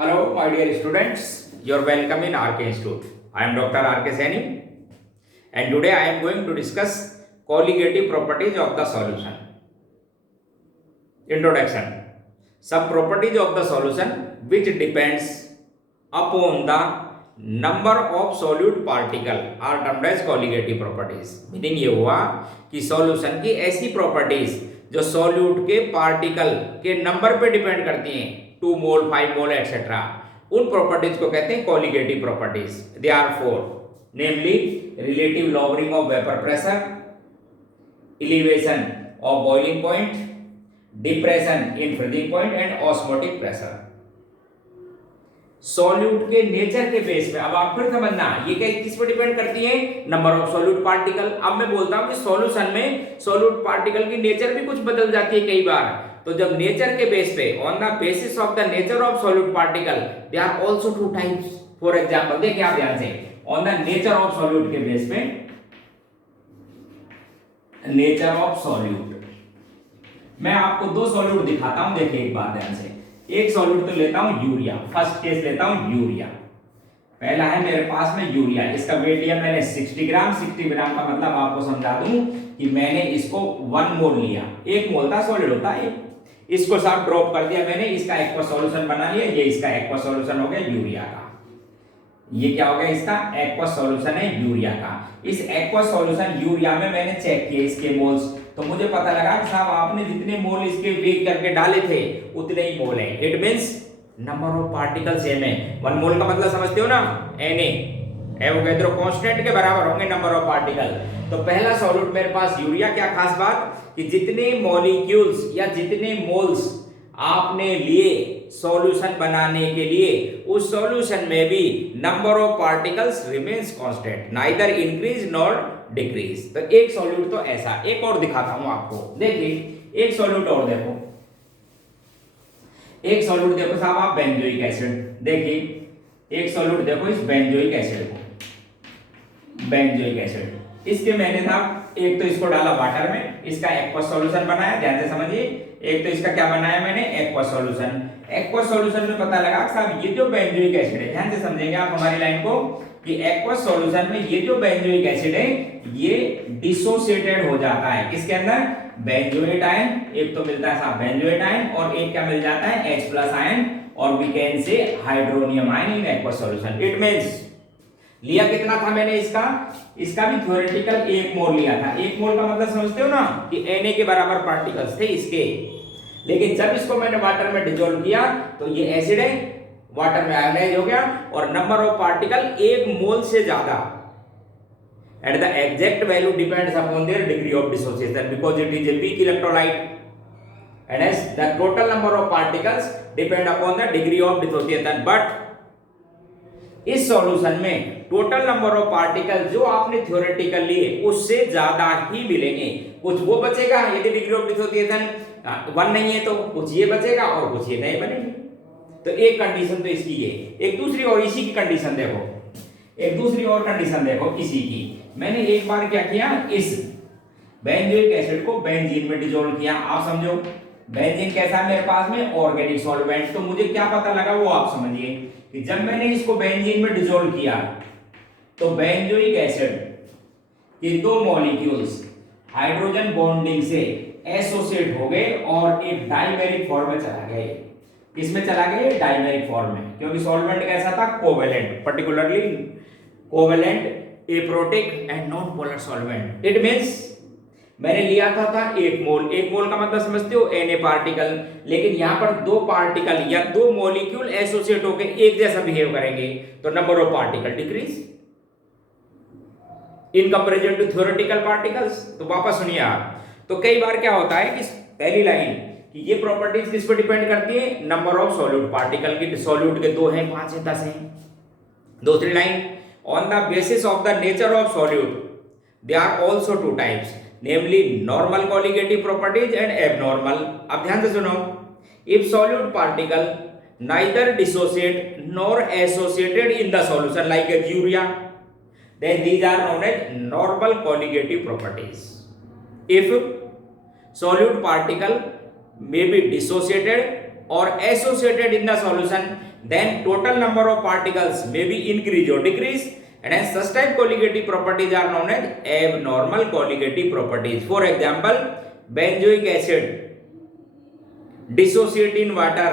Hello, my dear students. You're welcome in RK Institute. I am Dr. RK Saini, and today I am going to discuss colligative properties of the solution. Introduction. Some properties of the solution which depends upon the number of solute particle are termed as colligative properties. Meaning ये हुआ कि solution की ऐसी properties जो solute के particle के number पे depend करती हैं, 2 मोल 5 मोल एक्सेट्रा, उन प्रॉपर्टीज को कहते हैं colligative properties. They are four, namely relative lowering of vapour pressure, elevation of boiling point, depression in freezing point and osmotic pressure. Solute के नेचर के बेस पे अब आप फिर समझना ये क्या किस पर डिपेंड करती है, नंबर ऑफ सॉल्यूट पार्टिकल. अब मैं बोलता हूं कि सॉल्यूशन में सॉल्यूट पार्टिकल की नेचर भी कुछ बदल जाती है कई बार. तो जब नेचर के बेस पे, on the basis of the nature of solute particle, they are also two types. For example देखिए आप ध्यान से, on the nature of solute के बेस पे, नेचर ऑफ सॉल्यूट, मैं आपको दो सॉल्यूट दिखाता हूं. देखिए एक बात ध्यान से, एक सॉल्यूट तो लेता हूं यूरिया, फर्स्ट केस लेता हूं यूरिया. पहला है मेरे पास में यूरिया, इसका वेट लिया मैंने 60 ग्राम. 60 ग्राम का मतलब आपको समझा दूं कि मैंने इसको 1 मोल लिया. 1 मोल था सॉलिड होता है, इसको साथ ड्रॉप कर दिया मैंने, इसका एक्वा सॉल्यूशन बना लिया. ये इसका एक्वा सॉल्यूशन हो गया यूरिया का. ये क्या हो गया, इसका एक्वा सॉल्यूशन है यूरिया का. इस एक्वा सॉल्यूशन यूरिया में मैंने चेक किए इसके मोल्स, तो मुझे पता लगा कि साहब आपने जितने मोल इसके वेट करके डाले थे उतने ही मोल हैं. It means number of particle same है. 1 मोल का मतलब समझते हो ना, Na एवोगैड्रो कांस्टेंट के बराबर होंगे नंबर ऑफ पार्टिकल. तो पहला सॉल्यूट मेरे पास यूरिया. क्या खास बात कि जितने मॉलिक्यूल्स या जितने मोल्स आपने लिए सॉल्यूशन बनाने के लिए, उस सॉल्यूशन में भी number of particles remains constant, neither increase nor decrease. तो एक सॉल्यूट तो ऐसा. एक और दिखाता हूं आपको. देखिए एक सॉल्यूट और देखो, एक सॉल्यूट देखो साहब आप, बेंजोइक एसिड. देखिए एक सॉल्यूट देखो इस बेंजोइक एसिड को, बेंजोइक एसिड. इसके मैंने था एक तो इसको डाला वाटर में, इसका एक्वा सॉल्यूशन बनाया. ध्यान से समझिए, एक तो इसका क्या बनाया मैंने, एक्वा सॉल्यूशन. एक्वा सॉल्यूशन में पता लगा साहब ये जो बेंजोइक एसिड है, ध्यान से समझेंगे आप हमारी लाइन को, कि एक्वा सॉल्यूशन में ये जो बेंजोइक एसिड है ये डिसोसिएटेड हो जाता है. किसके अंदर, बेंजोएट आयन. एक तो मिलता है साहब बेंजोएट आयन और एक क्या मिल जाता है, H+ आयन, और we can say hydronium ion in aqua solution. It means लिया कितना था मैंने इसका भी थ्योरेटिकल 1 मोल लिया था. 1 मोल का मतलब समझते हो ना कि Na के बराबर पार्टिकल्स थे इसके. लेकिन जब इसको मैंने वाटर में डिसॉल्व किया तो ये एसिड है, वाटर में आयोनाइज हो गया और नंबर ऑफ पार्टिकल 1 मोल से ज्यादा. And the exact value depends upon their degree of dissociation because it is a weak electrolyte, and as the total number of particles depend upon the degree of dissociation. But इस solution में total number of particle जो आपने theoretical लिए उससे ज्यादा ही मिलेंगे. कुछ वो बचेगा यदि डिग्री ऑफ डिसोसिएशन 1 नहीं है, तो कुछ ये बचेगा और कुछ ये नहीं बनेंगे. तो एक कंडीशन तो इसकी है. एक दूसरी और इसी की कंडीशन देखो, एक दूसरी और कंडीशन देखो इसी की. मैंने एक बार क्या किया, इस बेंजोइक एसिड को बेंजीन में डिसॉल्व किया. आप समझो बेंजीन कैसा है मेरे पास में, ऑर्गेनिक सॉल्वेंट. तो मुझे क्या पता लगा वो आप समझिए कि जब मैंने इसको बेंजीन में डिसॉल्व किया तो बेंजोइक एसिड के 2 मॉलिक्यूल्स हाइड्रोजन बॉन्डिंग से एसोसिएट हो गए और एक डाइमेरिक फॉर्म में चला गए. किसमें चला गए, डाइमेरिक फॉर्म में, क्योंकि सॉल्वेंट कैसा था, covalent, particularly covalent, aprotic and non polar solvent. It means मैंने लिया था 1 मोल. 1 मोल का मतलब समझते हो, Na पार्टिकल. लेकिन यहां पर 2 पार्टिकल या 2 मॉलिक्यूल एसोसिएट होकर एक जैसा बिहेव करेंगे तो number of particle decrease in comparison to theoretical particles. तो वापस सुनिए आप. तो कई बार क्या होता है कि पहली लाइन कि ये प्रॉपर्टीज किस पर डिपेंड करती है, नंबर ऑफ सॉल्यूट पार्टिकल की. सॉल्यूट के 2 हैं, 5 हैं, 10 हैं. दूसरी line, on the basis of the nature of solute they are also 2 types, namely normal colligative properties and abnormal. अब ध्यान से सुनो, if solute particle neither dissociate nor associated in the solution like a urea, then these are known as normal colligative properties. If solute particle may be dissociated or associated in the solution, then total number of particles may be increase or decrease, and hence such type colligative properties are known as abnormal colligative properties. For example, benzoic acid dissociate in water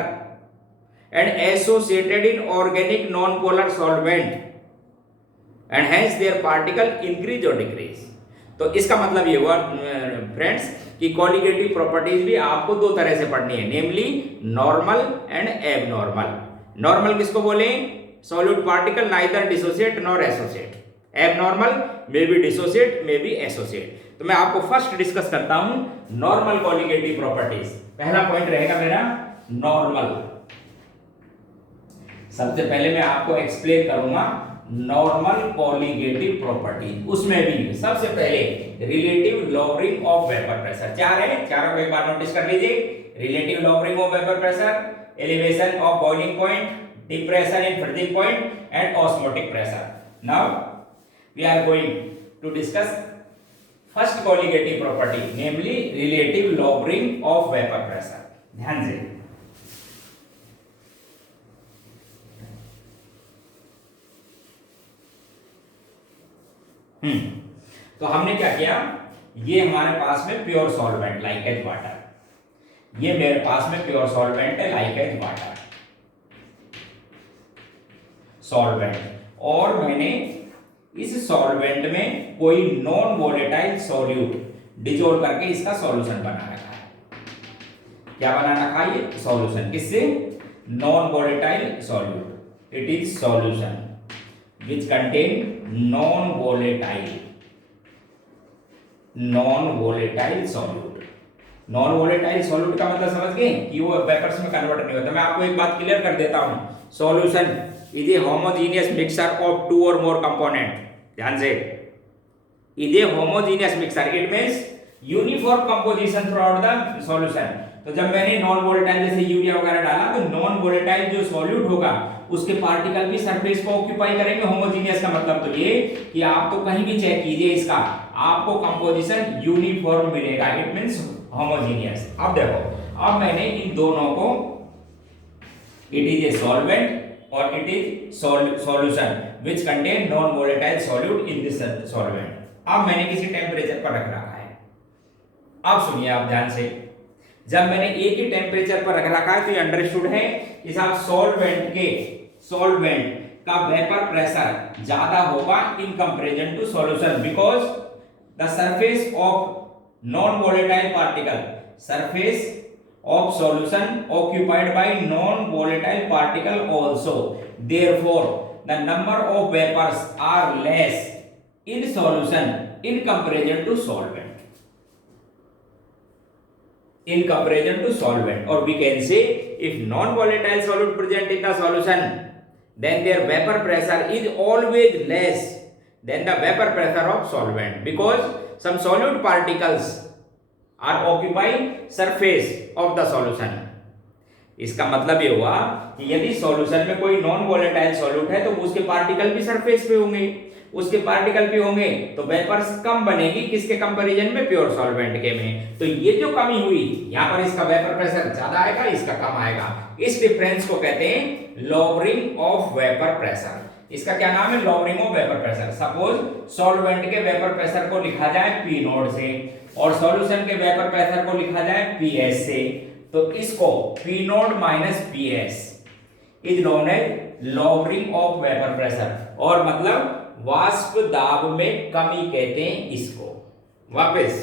and associated in organic non-polar solvent, and hence their particle increase or decrease. तो इसका मतलब ये हुआ friends कि colligative properties भी आपको दो तरह से पढ़नी है, नेमली नॉर्मल एंड एबनॉर्मल। नॉर्मल किसको बोले? Solute particle neither dissociate nor associate. Abnormal may be dissociate may be associate. तो मैं आपको फर्स्ट डिस्कस करता हूं नॉर्मल कॉलिगेटिव प्रॉपर्टीज। पहला पॉइंट रहेगा मेरा नॉर्मल। सबसे पहले मैं आपको एक्सप्लेन करूंगा नॉर्मल कॉलिगेटिव प्रॉपर्टी। उसमें भी सबसे पहले relative lowering of vapour pressure. चार है, चारों को एक बार नोटिस कर लीजिए। Relative lowering of vapour pressure, elevation of boiling point, depression in freezing point and osmotic pressure. Now we are going to discuss first colligative property, namely relative lowering of vapour pressure. ध्यान से तो हमने क्या किया, ये हमारे पास में pure solvent like as water, ये मेरे पास में प्योर सॉल्वेंट है लाइक एज वाटर सॉल्वेंट, और मैंने इस सॉल्वेंट में कोई नॉन वोलेटाइल सॉल्यूट डिजोल्व करके इसका सॉल्यूशन बना रखा है। क्या बना रखा है? ये सॉल्यूशन। किससे? Non volatile solute. It is solution which contain non-volatile solute। non-volatile solute का मतलब समझ गए कि वो वेपर्स में कन्वर्ट नहीं होता। मैं आपको एक बात क्लियर कर देता हूं, solution is a homogeneous mixture of two or more component. ध्यान से, is a homogeneous mixture, it means uniform composition throughout the solution. तो जब मैंने नॉन वोलेटाइल जैसे यूरिया वगैरह डाला तो नॉन वोलेटाइल जो सॉल्यूट होगा उसके पार्टिकल भी सरफेस को ऑक्यूपाई करेंगे। होमोजेनियस का मतलब तो ये कि आप तो कहीं भी चेक कीजिए इसका, आपको कंपोजिशन यूनिफॉर्म मिलेगा। It means homogeneous. अब देखो, अब मैंने इन दोनों को, इट इज ए सॉल्वेंट और it is solution which contain non volatile solute in this solvent. अब मैंने किसी टेम्परेचर पर रख रखा है। अब सुनिए आप ध्यान से, जब मैंने एक ही टेम्परेचर पर रख रखा है तो ये अंडरस्टूड है कि साहब सॉल्वेंट का वेपर प्रेशर ज्यादा होगा in comparison to solution, because the surface of non volatile particle, surface of solution occupied by non volatile particle also, therefore the number of vapours are less in solution in comparison to solvent, in comparison to solvent, or we can say if non-volatile solute present in the solution, then their vapor pressure is always less than the vapor pressure of solvent, because some solute particles are occupying surface of the solution। इसका मतलब ये हुआ कि यदि solution में कोई non volatile solute है तो उसके पार्टिकल भी सरफेस पे होंगे, उसके पार्टिकल भी होंगे तो वेपर्स कम बनेगी। किसके कंपैरिजन में? प्योर सॉल्वेंट के में। तो ये जो कमी हुई यहां पर, इसका वेपर प्रेशर ज्यादा आएगा, इसका कम आएगा। इस डिफरेंस को कहते हैं लॉवरिंग ऑफ वेपर प्रेशर। इसका क्या नाम है? Lowering of vapour pressure. Suppose solvent के वेपर प्रेशर को लिखा जाए P नोड से और सॉल्यूशन के वेपर प्रेशर को लिखा जाए PS से, तो इसको P naught minus PS is known as lowering of vapour pressure, और मतलब वाष्प दाब में कमी कहते हैं इसको। वापस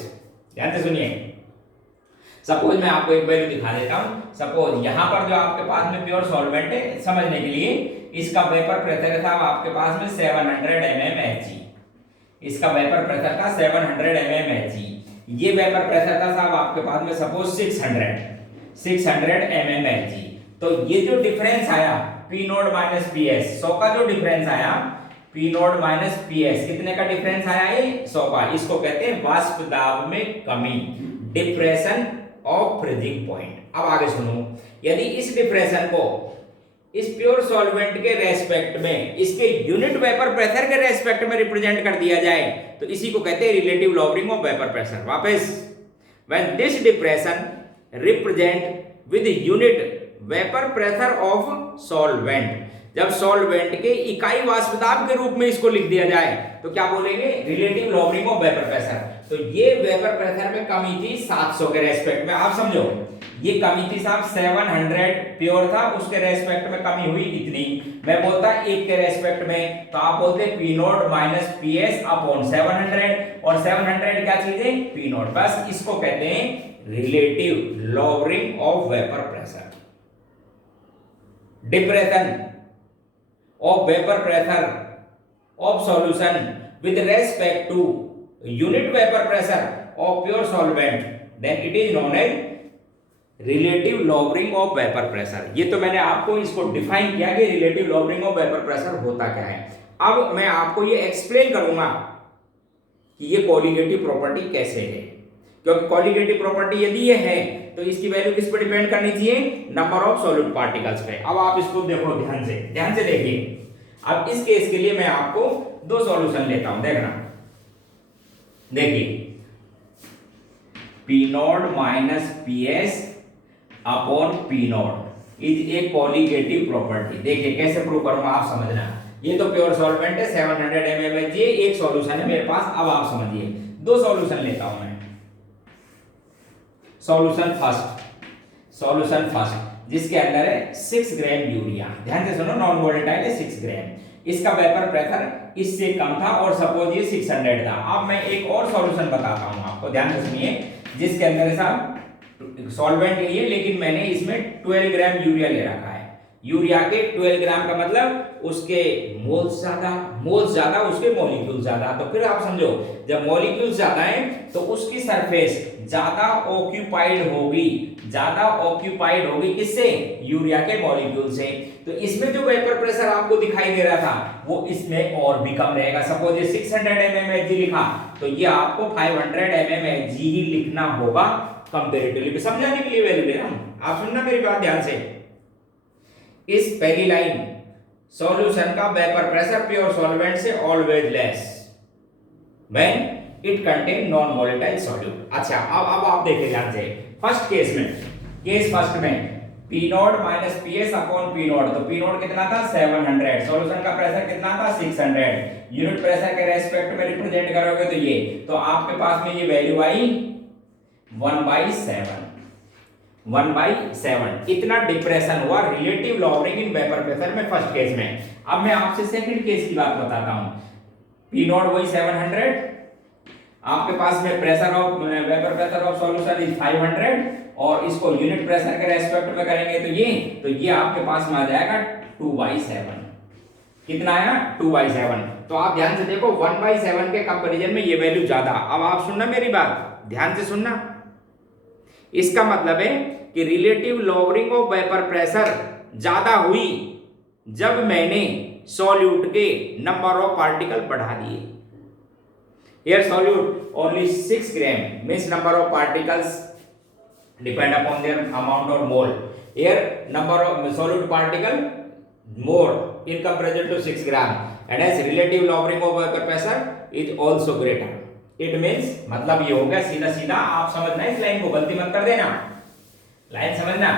ध्यान से सुनिए, सपोज मैं आपको एक वैल्यू दिखा देता हूं। सपोज यहां पर जो आपके पास में प्योर सॉल्वेंट है, समझने के लिए इसका वेपर प्रेशर था आपके पास में 700 mmHg, इसका वेपर प्रेशर था 700 mmHg। ये वेपर प्रेशर था साहब आपके पास में सपोज 600 mmHg। तो ये जो डिफरेंस आया P नोड माइनस PS, 100 का जो डिफरेंस आया P नोड माइनस PS, कितने का डिफरेंस आया है? 100 का। इसको कहते हैं वाष्प दाब में कमी, डिप्रेशन ऑफ फ्रीजिंग पॉइंट। अब आगे सुनो, यदि इस डिप्रेशन को इस प्योर सॉल्वेंट के रेस्पेक्ट में, इसके यूनिट वेपर प्रेशर के रेस्पेक्ट में रिप्रेजेंट कर दिया जाए तो इसी को कहते हैं relative lowering of vapour pressure. वापस, when this depression represent with unit vapour pressure of solvent. जब सॉल्वेंट के इकाई वाष्प दाब के रूप में इसको लिख दिया जाए तो क्या बोलेंगे, relative lowering of vapour pressure. तो ये वेपर प्रेशर में कमी थी 700 के रेस्पेक्ट में, आप समझो ये कमी थी साहब 700 प्योर था, उसके रेस्पेक्ट में कमी हुई इतनी। मैं बोलता 1 के रेस्पेक्ट में, तो आप बोलते P not minus P S upon 700, और 700 क्या चीज है, पी नॉट। बस इसको कहते हैं relative lowering of vapour pressure. Depression of vapor pressure of solution with respect to unit vapor pressure of pure solvent, then it is known as relative lowering of vapor pressure। ये तो मैंने आपको इसको define किया कि relative lowering of vapor pressure होता क्या है। अब मैं आपको ये एक्सप्लेन करूंगा कि ये कोलिगेटिव प्रॉपर्टी कैसे है, क्योंकि कोलिगेटिव प्रॉपर्टी यदि ये है तो इसकी वैल्यू किस पर डिपेंड करनी चाहिए, नंबर ऑफ सॉलिड पार्टिकल्स पे। अब आप इसको देखो ध्यान से देखिए। अब इस केस के लिए मैं आपको 2 सॉल्यूशन लेता हूं, देखना। देखिए P not minus P S upon P not is a colligative property. देखिए कैसे प्रूव करूंगा आप समझना। ये तो प्योर सॉल्वेंट है 700 mMHg, एक सॉल्यूशन है मेरे पास। अब आप समझिए 2 सॉल्यूशन लेता हूं मैं। सॉल्यूशन फर्स्ट जिसके अंदर है 6 ग्राम यूरिया। ध्यान से सुनो, नॉन वोलेटाइल है 6 ग्राम। इसका वेपर प्रेशर इससे कम था और सपोज ये 600 था। अब मैं एक और सॉल्यूशन बताता हूं आपको, ध्यान से सुनिए, जिसके अंदर साहब सॉल्वेंट यही है लेकिन मैंने इसमें 12 ग्राम यूरिया ले रखा है। यूरिया के 12 ग्राम का मतलब उसके मोल्स ज्यादा उसके मॉलिक्यूल ज्यादा। तो फिर आप समझो जब मॉलिक्यूल ज्यादा है तो उसकी सरफेस ज्यादा ऑक्यूपाइड होगी किससे, यूरिया के मॉलिक्यूल से। तो इसमें जो वेपर प्रेशर आपको दिखाई दे रहा था वो इसमें और भी कम रहेगा। सपोज ये 600 mmHg लिखा तो ये आपको 500 mmHg ही लिखना होगा कंपैरेटिवली। समझाने के लिए वैल्यू दे रहा हूं, आप सुनना मेरी बात ध्यान से। इस पहली लाइन सॉल्यूशन का वेपर प्रेशर प्योर सॉल्वेंट से always less when it contain non volatile solute. अच्छा अब आप देखिए ध्यान से। केस फर्स्ट में P not minus P S upon P not. तो पी नॉट कितना था 700, सॉल्यूशन का प्रेशर कितना था 600। यूनिट प्रेशर के रेस्पेक्ट में रिप्रेजेंट करोगे तो ये, तो आपके पास में ये वैल्यू आई 1/7। इतना डिप्रेशन हुआ relative lowering in vapour pressure में फर्स्ट केस में। अब मैं आपसे सेकंड केस की बात बताता हूं। पी नॉट वही 700, आपके पास में pressure of vapour pressure of solution is 500 और इसको यूनिट प्रेशर के रेस्पेक्ट में करेंगे तो ये आपके पास में आ जाएगा 2/7। कितना आया 2/7। तो आप ध्यान से देखो 1/7 के कंपैरिजन में ये वैल्यू ज्यादा। अब आप सुनना मेरी बात, ध्यान से सुनना। इसका मतलब है कि relative lowering of vapour pressure ज्यादा हुई जब मैंने सॉल्यूट के नंबर ऑफ पार्टिकल बढ़ा दिए। Here solute only 6 gram means number of particles depend upon their amount or mole. Here number of solute particle more in comparison to 6 gram and as relative lowering of vapor pressure is also greater. It means मतलब ये हो गया सीधा सीधा। आप समझना इस line को, गलती मत कर देना, लाइन समझना।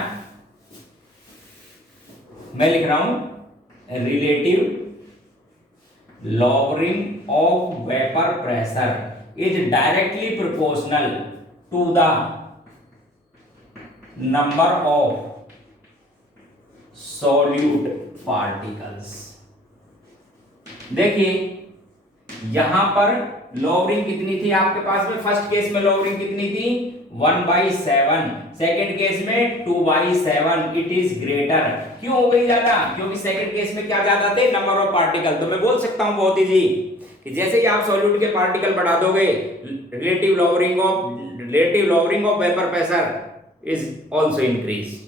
मैं लिख रहा हूं relative lowering of vapor pressure is directly proportional to the number of solute particles। देखिए यहां पर लॉवरिंग कितनी थी आपके पास में, फर्स्ट केस में लॉवरिंग कितनी थी 1/7, सेकेंड केस में 2/7। It is greater. क्यों हो गई ज्यादा, क्योंकि सेकेंड केस में क्या ज्यादा थे, नंबर ऑफ पार्टिकल। तो मैं बोल सकता हूं बहुत इजी कि जैसे ही आप सॉल्यूट के पार्टिकल बढ़ा दोगे relative lowering of vapour pressure is also increase.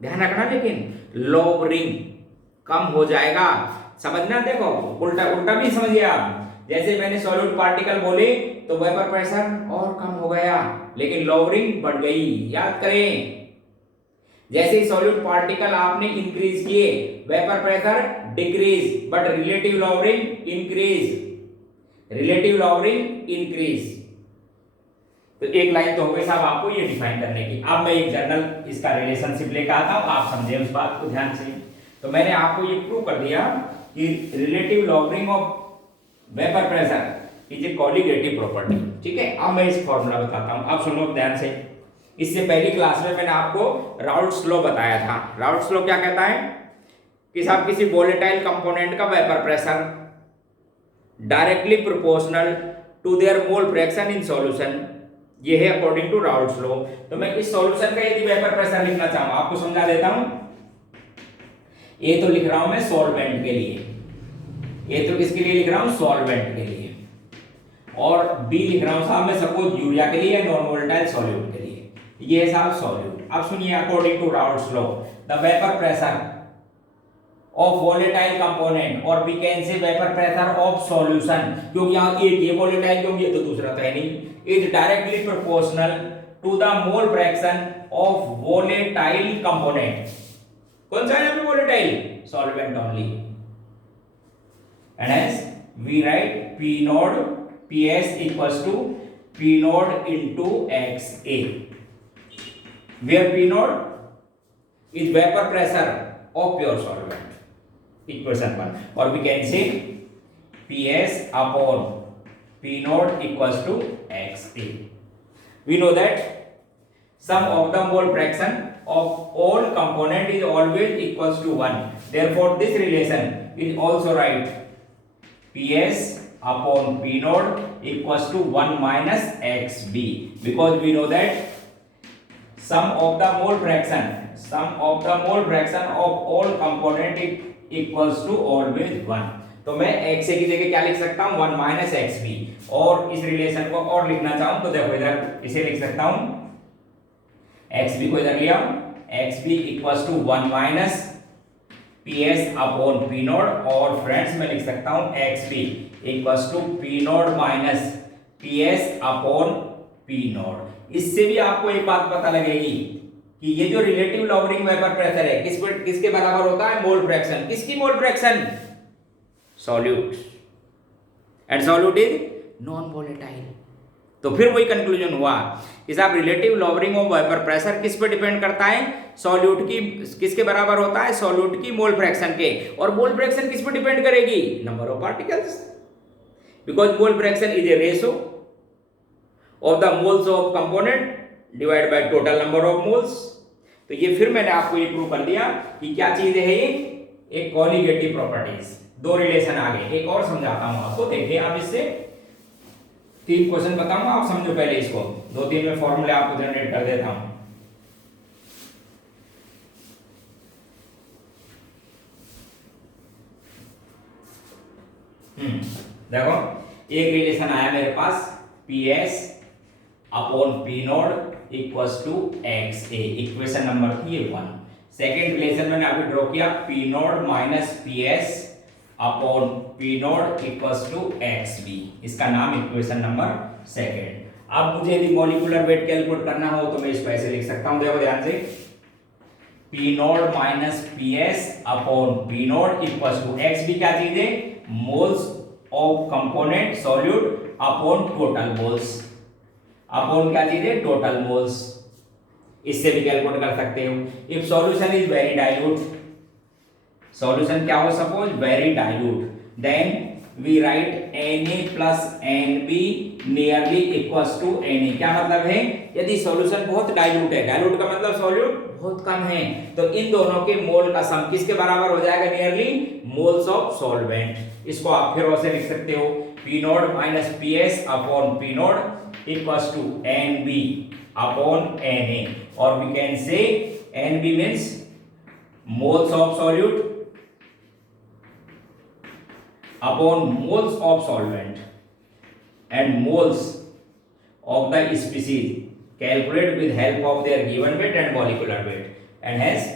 ध्यान रखना, लेकिन लॉवरिंग कम हो जाएगा, समझना। देखो उल्टा भी समझिए आप। जैसे मैंने सॉल्यूट पार्टिकल बोले तो वेपर प्रेशर और कम हो गया लेकिन लॉवरिंग बढ़ गई। याद करें, जैसे ही सॉल्यूट पार्टिकल आपने इंक्रीज किए vapour pressure decrease but relative lowering increase. तो एक लाइन तो हो गई साहब आपको ये डिफाइन करने की। अब मैं एक जनरल इसका रिलेशनशिप लेकर आता हूं, आप समझे उस बात को ध्यान से। तो मैंने आपको ये प्रूव कर दिया कि relative logarithm of vapour pressure is a colligative property. ठीक है, अब मैं इस फॉर्मूला बताता हूं, अब सुनो ध्यान से। इससे पहली क्लास में मैंने आपको राउट्स लॉ बताया था। राउट्स लॉ क्या कहता है कि साहब किसी वोलेटाइल कंपोनेंट का vapour pressure directly proportional to their mole fraction in solution, ये है अकॉर्डिंग टू राउट्स लॉ। तो मैं इस सॉल्यूशन का यदि वेपर प्रेशर लिखना चाहूं, आपको समझा देता हूं। ए तो लिख रहा हूं मैं सॉल्वेंट के लिए, ये तो किसके लिए लिख रहा हूं, सॉल्वेंट के लिए, और बी लिख रहा हूं साहब मैं सपोज यूरिया के लिए या नॉन वोलेटाइल सॉल्यूट के लिए, ये है साहब सॉल्यूट। अब सुनिए, according to Raoult's law the vapour pressure of volatile component, और we can say vapour pressure of solution, क्योंकि यहां एक ये वोलेटाइल क्योंकि ये तो दूसरा तो है नहीं, is directly proportional to the mole fraction of volatile component. कौन सा है यहां पे volatile, solvent only. And hence we write P node PS equals to P node into XA, where P node is vapor pressure of pure solvent, equation 1, or we can say PS upon P node equals to XA. We know that sum of the mole fraction of all component is always equals to 1. Therefore this relation is also right PS upon P node equals to 1 minus XB, because we know that sum of the mole fraction of all component equals to always 1. तो मैं XA की जगह क्या लिख सकता हूँ, 1 minus XB, और इस रिलेशन को और लिखना चाहूँ तो देखो इधर इसे लिख सकता हूँ, XB को इधर लिया, XB equals to 1 minus PS upon P naught, और फ्रेंड्स मैं लिख सकता हूं XB equals to P naught minus PS upon P naught. इससे भी आपको एक बात पता लगेगी कि ये जो रिलेटिव लॉगरिथम वेपर प्रेशर है किसके बराबर होता है, मोल फ्रैक्शन। किसकी mole fraction, solute, and solute is non volatile. तो फिर वही कंक्लूजन हुआ कि साहब relative logarithm of vapour pressure किस पे डिपेंड करता है, सॉल्यूट की किसके बराबर होता है, सॉल्यूट की मोल फ्रैक्शन के, और मोल फ्रैक्शन किस पे डिपेंड करेगी, number of particles, because mole fraction is a ratio of the moles of component divide by total number of moles. तो ये फिर मैंने आपको ये प्रूव कर दिया कि क्या चीज है ये, एक कोलिगेटिव प्रॉपर्टीज। दो रिलेशन आ गए, एक और समझाता हूं आपको, देखिए आप इससे 3 क्वेश्चन बताऊंगा, आप समझो पहले इसको, 2-3 में फॉर्मूले आपको जनरेट कर देता हूं। देखो एक रिलेशन आया मेरे पास, PS upon P naught equals to XA, equation number थी ये 1। सेकेंड रिलेशन मैंने अभी ड्रॉ किया, P naught minus PS upon P naught equals to XB, इसका नाम इक्वेशन नंबर 2। अब मुझे यदि मॉलिक्यूलर वेट कैलकुलेट करना हो तो मैं इसको ऐसे लिख सकता हूं, देखो ध्यान से, P naught minus PS upon P naught equals to XB क्या चीज है, moles of component solute upon total moles, upon क्या चीज है, टोटल मोल्स। इससे भी कैलकुलेट कर सकते हो। If solution is very dilute, solution क्या हो, suppose very dilute, then we write Na plus Nb nearly equals to Na। क्या मतलब है, यदि सॉल्यूशन बहुत डाइल्यूट है, डाइल्यूट का मतलब सॉल्यूट बहुत कम है, तो इन दोनों के मोल का सम किसके बराबर हो जाएगा, नियरली मोल्स ऑफ सॉल्वेंट। इसको आप फिर ऐसे लिख सकते हो, P naught minus PS upon P naught equals to Nb upon Na, और we can say Nb means moles of solute upon moles of solvent and moles of the species calculated with help of their given weight and molecular weight, and hence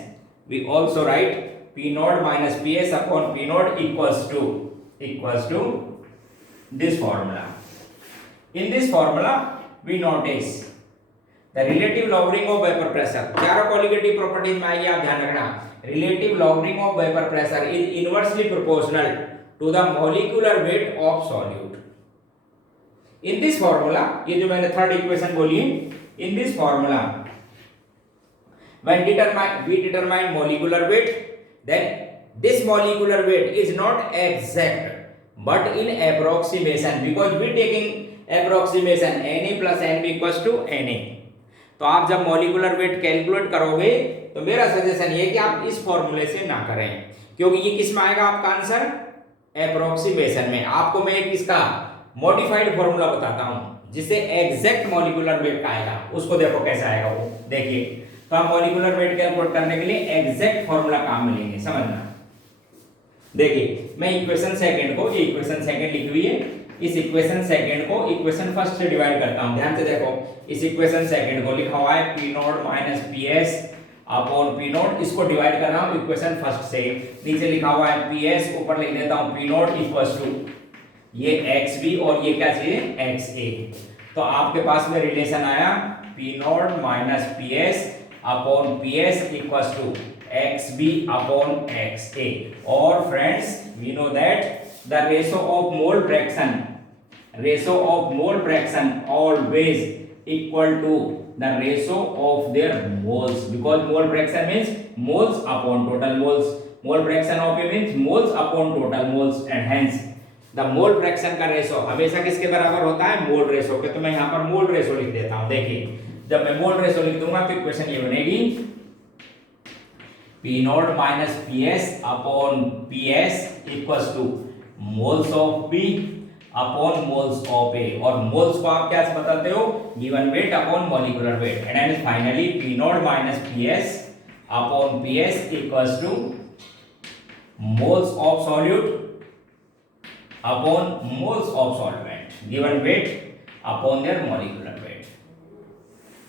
we also write P naught minus PS upon P naught equals to this formula. In this formula we notice the relative lowering of vapor pressure, चारों colligative properties में आएगी, आप ध्यान रखना। relative lowering of vapor pressure is inversely proportional to the molecular weight of solute. In this formula, ये जो मैंने third equation बोली है, in this formula when we determine molecular weight, then this molecular weight is not exact but in approximation, because we taking approximation Na plus Nb equals to Na. तो आप जब molecular weight calculate करोगे तो मेरा suggestion ये है कि आप इस फॉर्मूले से ना करें, क्योंकि ये किस में आएगा आपका आंसर, एप्रोक्सीमेशन में। आपको मैं एक इसका मॉडिफाइड फॉर्मूला बताता हूं जिससे एग्जैक्ट मॉलिक्यूलर वेट का आएगा, उसको देखो कैसे आएगा वो, देखिए। तो आप मॉलिक्यूलर वेट कैलकुलेट करने के लिए एग्जैक्ट फॉर्मूला काम में लेंगे, समझना। देखिए मैं इक्वेशन सेकंड को, ये इक्वेशन सेकंड लिखी हुई है, इस इक्वेशन सेकंड को इक्वेशन फर्स्ट से डिवाइड करता हूं। ध्यान से देखो, इस इक्वेशन सेकंड को लिखा हुआ है P not minus P S upon P not, इसको डिवाइड कर रहा हूं इक्वेशन फर्स्ट से। नीचे लिखा हुआ है पी एस, ऊपर लिख देता हूं पी नॉट इक्वल्स टू ये एक्स बी और ये क्या चाहिए, एक्स ए। तो आपके पास में रिलेशन आया P not minus P S upon P S equals to X B upon X A. और friends we know that the ratio of mole fraction always equal to the ratio of their moles, because mole fraction means moles upon total moles, mole fraction of A means moles upon total moles, and hence the mole fraction का ratio हमेशा किसके बराबर होता है, mole ratio के। तो मैं यहाँ पर मोल रेशो लिख देता हूँ। देखिए जब मैं मोल रेशो लिख दूंगा तो इक्वेशन ये बनेगी P naught minus P S upon P S equals to moles of P upon moles of A, और मोल्स को आप क्या बताते हो, given weight upon molecular weight, and then finally P naught minus P S upon P S equals to moles of solute upon moles of solvent, given weight upon their molecular weight.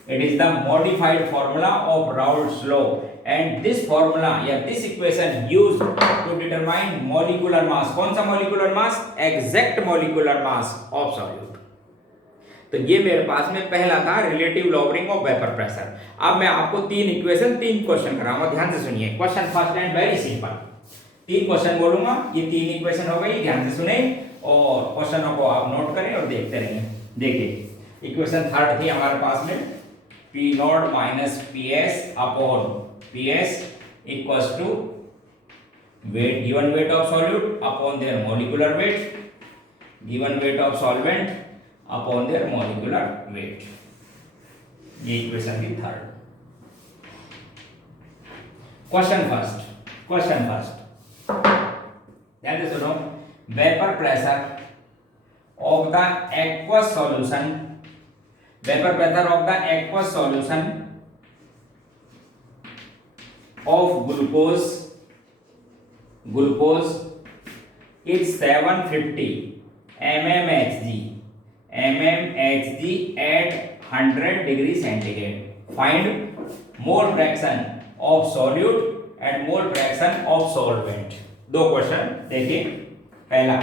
It is the modified formula of Raoult's law, and this formula या this equation used to determine molecular mass। कौन सा molecular mass, exact molecular mass of solute। तो ये मेरे पास में पहला था relative lowering of vapour pressure. अब मैं आपको तीन इक्वेशन, तीन क्वेश्चन कराऊंगा, ध्यान से सुनिए। Question first and very simple, तीन क्वेश्चन बोलूंगा, ये तीन इक्वेशन हो गई, ध्यान से सुने और क्वेश्चनों को आप नोट करें और देखते रहिए। देखिए इक्वेशन थर्ड थी हमारे पास में P naught minus P S upon P S equals to weight, given weight of solute upon their molecular weight, given weight of solvent upon their molecular weight. ये इक्वेशन की थर्ड। क्वेश्चन फर्स्ट ध्यान से सुनो। Vapour pressure of the aqueous solution, vapor pressure of the aqueous solution of glucose is 750 mmHg at 100 degree centigrade. Find mole fraction of solute and mole fraction of solvent। दो question देखिए। पहला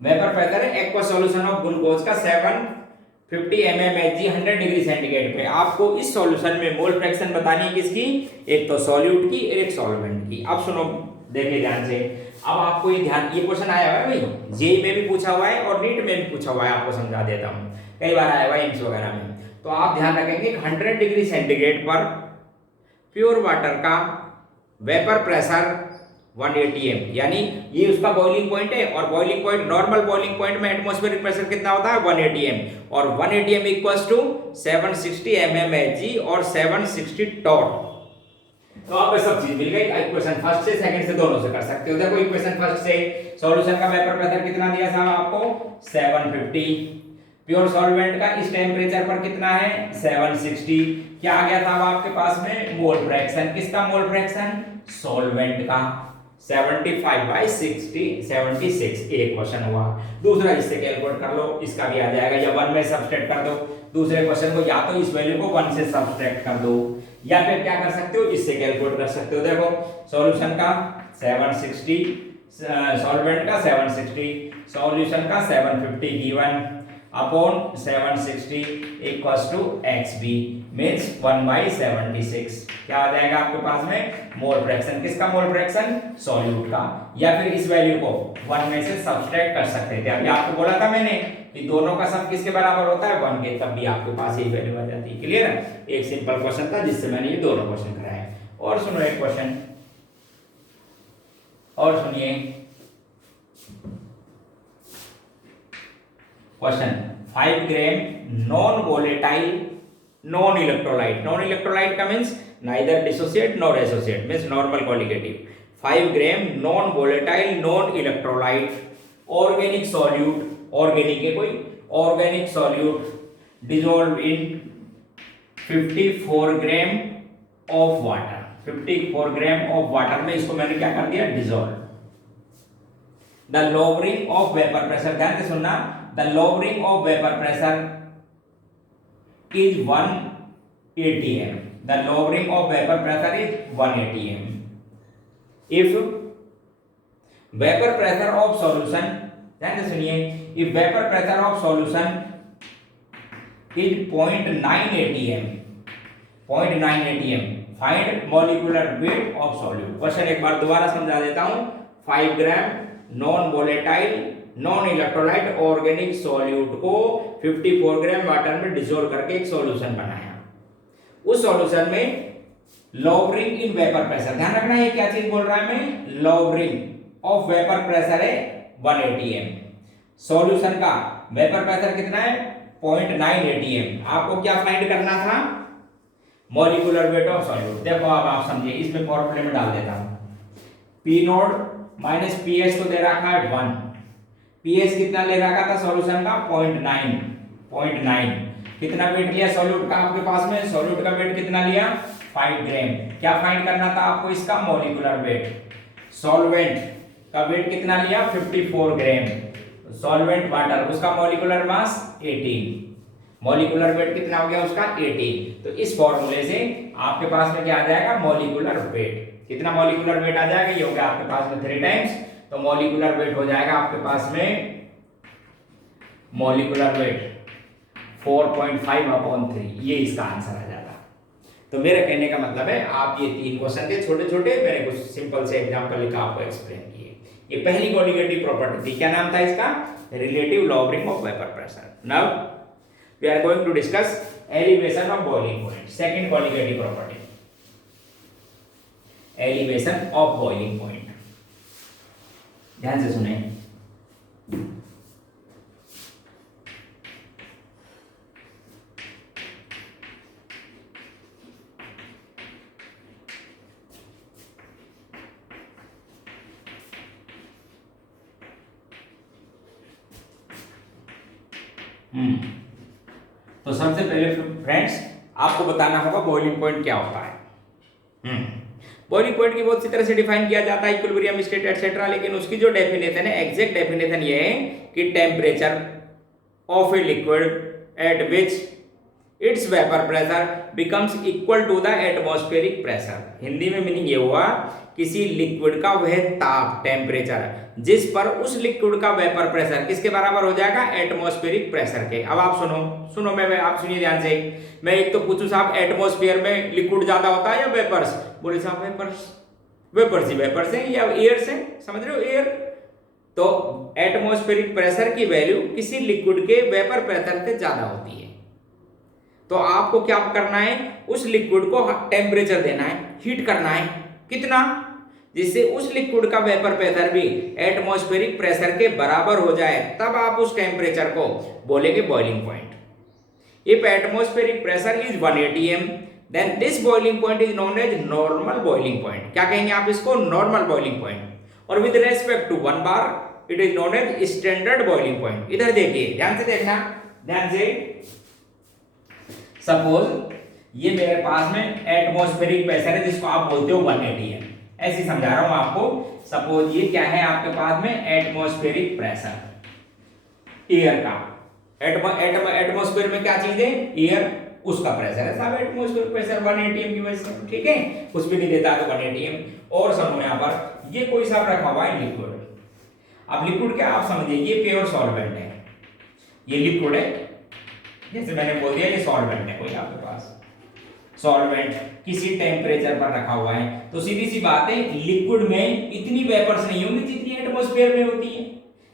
vapour pressure है aqueous solution of glucose का 750 mmHg 100 degree centigrade पे। आपको इस solution में mole fraction बतानी है किसकी, एक तो सॉल्यूट की और एक सॉल्वेंट की। अब सुनो, देखिए ध्यान से। अब आपको ये ध्यान, ये क्वेश्चन आया हुआ है भाई, जेईई में भी पूछा हुआ है और नीट में भी पूछा हुआ है, आपको समझा देता हूँ, कई बार आया हुआ है एम्स वगैरह में। तो आप ध्यान रखेंगे 100 डिग्री सेंटीग्रेड पर प्योर वाटर का वेपर प्रेशर 180 m, यानी ये उसका बॉइलिंग पॉइंट है, और boiling point, normal boiling point में एटमॉस्फेरिक प्रेशर कितना होता है, 180 m, और 180 m इक्वल्स टू 760 mmHg और 760 टॉट। तो आप सब चीज मिल गई। इक्वेशन फर्स्ट से सेकंड से दोनों से कर सकते हो। देखो इक्वेशन फर्स्ट से सॉल्यूशन का वेपर प्रेशर कितना दिया था आपको, 750। प्योर सॉल्वेंट का इस टेम्परेचर पर कितना है, 760। क्या आ गया था अब आपके पास में, मोल फ्रैक्शन। किसका मोल फ्रैक्शन, सॉल्वेंट का। 75/60 76 एक क्वेश्चन हुआ। दूसरा इससे कैलकुलेट कर लो, इसका भी आ जाएगा, या 1 में सब्सट्रैक्ट कर दो। दूसरे क्वेश्चन को या तो इस वैल्यू को 1 से सब्सट्रैक्ट कर दो, या फिर क्या कर सकते हो, इससे कैलकुलेट कर सकते हो। देखो सॉल्यूशन का 760, सॉल्वेंट का 760, सॉल्यूशन का 750 given, upon 760 equals to XB means 1/76। क्या आ जाएगा आपके पास में मोल फ्रैक्शन, किसका मोल फ्रैक्शन, सॉल्यूट का। या फिर इस वैल्यू को 1 में से सब्सट्रैक्ट कर सकते थे। अभी आपको बोला था मैंने कि दोनों का सम किसके बराबर होता है 1 के, तब भी आपके पास ये वैल्यू आ जाती है। क्लियर है, एक सिंपल क्वेश्चन था जिससे मैंने ये दोनों क्वेश्चन कराए। और सुनो एक क्वेश्चन और सुनिए, question 5 gram non volatile non electrolyte का means neither dissociate nor associate means normal colligative. 5 gram non volatile non electrolyte organic solute, organic है कोई, organic solute dissolve in 54 gram of water. 54 gram of water में इसको मैंने क्या कर दिया, dissolve. The lowering of vapour pressure, ध्यान से सुनना, the lowering of vapour pressure is 1 atm. The lowering of vapor pressure is 1 atm. If vapor pressure of solution, ध्यान से सुनिए, if vapor pressure of solution is 0.9 atm, 0.9 atm, find molecular weight of solute. Question एक बार दोबारा समझा देता हूं। 5 gram non volatile non electrolyte organic solute को 54 ग्राम वाटर में डिसॉल्व करके एक सॉल्यूशन बनाया। उस सॉल्यूशन में लोअरिंग इन वेपर प्रेशर, ध्यान रखना है क्या चीज बोल रहा है मैं, लोअरिंग ऑफ वेपर प्रेशर है 1 atm। सॉल्यूशन का वेपर प्रेशर कितना है 0.9 atm। आपको क्या फाइंड करना था, मॉलिक्यूलर वेट ऑफ सॉल्यूट। देखो अब आप समझिए, इसमें फॉर्मूले में डाल देता हूं। P नोट माइनस PS को दे रखा है 1, PS कितना ले रखा था सॉल्यूशन का 0.9। कितना वेट लिया सॉल्यूट का आपके पास में, सॉल्यूट का वेट कितना लिया 5 ग्राम। क्या फाइंड करना था आपको, इसका मॉलिक्यूलर वेट। सॉल्वेंट का वेट कितना लिया 54 ग्राम। सॉल्वेंट वाटर, उसका मॉलिक्यूलर मास 18, मॉलिक्यूलर वेट कितना हो गया उसका 18। तो इस फॉर्मूले से आपके पास में क्या आ जाएगा, मॉलिक्यूलर वेट। कितना मॉलिक्यूलर वेट आ जाएगा, ये हो गया आपके पास में 3 टाइम्स, तो मॉलिक्यूलर वेट हो जाएगा आपके पास में, मॉलिक्यूलर वेट 4.5/3। ये इसका आंसर आ जाता। तो मेरे कहने का मतलब है, आप ये 3 क्वेश्चन थे छोटे छोटे, मैंने कुछ सिंपल से एग्जांपल लिखा आपको एक्सप्लेन किए। ये पहली कोलिगेटिव प्रॉपर्टी थी, क्या नाम था इसका, relative lowering of vapour pressure. Now we are going to discuss elevation of boiling point, second colligative property, elevation of boiling point. ध्यान से सुने, तो सबसे पहले फ्रेंड्स आपको बताना होगा बॉइलिंग पॉइंट क्या होता है। बॉइलिंग पॉइंट की बहुत सी तरह से डिफाइन किया जाता है, इक्विलिब्रियम स्टेट एटसेट्रा, लेकिन उसकी जो डेफिनेशन है, एग्जैक्ट डेफिनेशन ये है कि temperature of a liquid at which its vapour pressure becomes equal to the atmospheric pressure. Hindi में मीनिंग ये हुआ, किसी लिक्विड का वह ताप, टेम्परेचर, जिस पर उस लिक्विड का वेपर प्रेशर किसके बराबर हो जाएगा, एटमॉस्फेरिक प्रेशर के। अब आप सुनो मैं आप सुनिए ध्यान से। मैं एक तो पूछूं साहब, एटमॉस्फेयर में लिक्विड ज्यादा होता है या वेपर्स? बोले साहब वेपर्स ही वेपर्स हैं या एयर से, समझ रहे हो, एयर। तो एटमॉस्फेरिक प्रेशर की वैल्यू किसी लिक्विड के वेपर प्रेशर से ज्यादा होती है। तो आपको क्या करना है, उस लिक्विड को टेम्परेचर देना है, हीट करना है, कितना, जिससे उस लिक्विड का वेपर प्रेशर भी एटमॉस्फेरिक प्रेशर के बराबर हो जाए, तब आप उस टेम्परेचर को बोलेंगे boiling point. If atmospheric pressure is 1 atm then this boiling point is known as normal boiling point। क्या कहेंगे आप इसको, नॉर्मल बॉइलिंग पॉइंट। और with respect to 1 bar it is known as standard boiling point. इधर देखिए, ध्यान से देखना, ध्यान से। सपोज ये मेरे पास में एटमॉस्फेरिक प्रेशर है जिसको आप बोलते हो 1 atm, ऐसे समझा रहा हूं आपको। सपोज ये क्या है आपके पास में, एटमॉस्फेरिक प्रेशर एयर का। एटमॉस्फेयर में क्या चीज है, एयर, उसका प्रेशर है साहब एटमॉस्फेरिक प्रेशर 1 atm की वजह से, ठीक है, कुछ भी नहीं देता तो 1 atm। और समझो यहाँ पर ये कोई साहब रखा हुआ है लिक्विड। अब लिक्विड क्या आप समझिए, ये प्योर सॉल्वेंट है, ये लिक्विड है, जैसे मैंने बोल दिया ये सॉल्वेंट है कोई आपके पास, सॉल्वेंट किसी टेम्परेचर पर रखा हुआ है, तो सीधी सी बात है लिक्विड में इतनी वेपर्स नहीं होंगी जितनी एटमॉस्फेयर में होती है,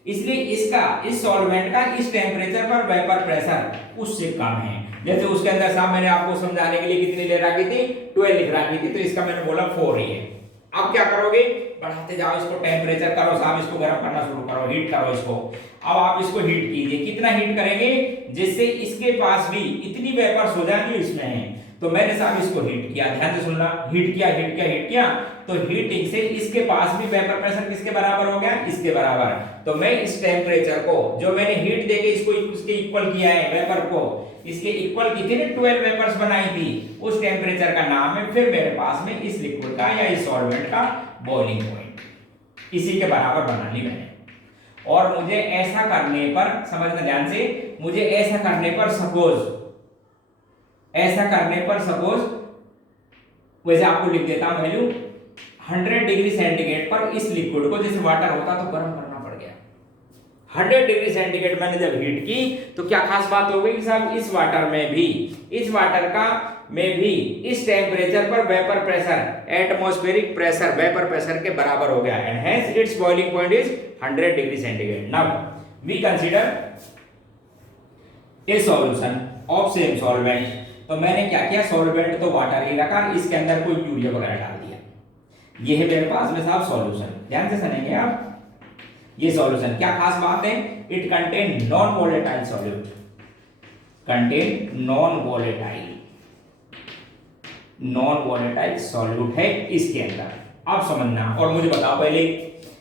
इसलिए इसका इस सॉल्वेंट का इस टेम्परेचर पर वेपर प्रेशर उससे कम है। जैसे उसके अंदर साहब मैंने आपको समझाने के लिए कितनी ले रखी थी, 12 लिख रखी थी, तो इसका मैंने बोला 4 ही है। अब क्या करोगे, बढ़ाते जाओ इसको, टेम्परेचर करो साहब, इसको गर्म करना शुरू करो, हीट करो इसको। अब आप इसको हीट कीजिए, कितना हीट करेंगे, जिससे इसके पास भी इतनी वेपर्स हो जाएंगी इसमें है। तो मैंने साहब इसको हीट किया, ध्यान से सुनना, हीट किया हीट किया हीट किया, तो हीटिंग से इसके पास भी वेपर प्रेशर किसके बराबर हो गया, इसके बराबर। तो मैं इस टेम्परेचर को जो मैंने हीट देके इसको इसके इक्वल किया है, वेपर को इसके इक्वल की थी ना, 12 वेपर्स बनाई थी, उस टेम्परेचर का नाम है फिर मेरे पास में इस लिक्विड का या इस सॉल्वेंट का बॉइलिंग पॉइंट, इसी के बराबर बना ली मैंने। और मुझे ऐसा करने पर, समझना ध्यान से, मुझे ऐसा करने पर सपोज वैसे आपको लिख देता हूं वैल्यू, 100 डिग्री सेंटीग्रेड पर इस लिक्विड को, जैसे वाटर होता तो गर्म करना पड़ गया, 100 डिग्री सेंटीग्रेड मैंने जब हीट की तो क्या खास बात हो गई कि साहब इस वाटर में भी, इस वाटर का में भी इस टेम्परेचर पर vapour pressure, atmospheric pressure vapour pressure के बराबर हो गया, and hence its boiling point is 100 degree centigrade. Now we consider a solution of same solvent. तो मैंने क्या किया, सॉल्वेंट तो वाटर ही रखा, इसके अंदर कोई यूरिया वगैरह डाल दिया, ये है मेरे पास में साहब सॉल्यूशन। ध्यान से सुनेंगे आप, ये सॉल्यूशन क्या खास बात है, it contain non volatile solute, contain non volatile solute है इसके अंदर। अब समझना और मुझे बताओ पहले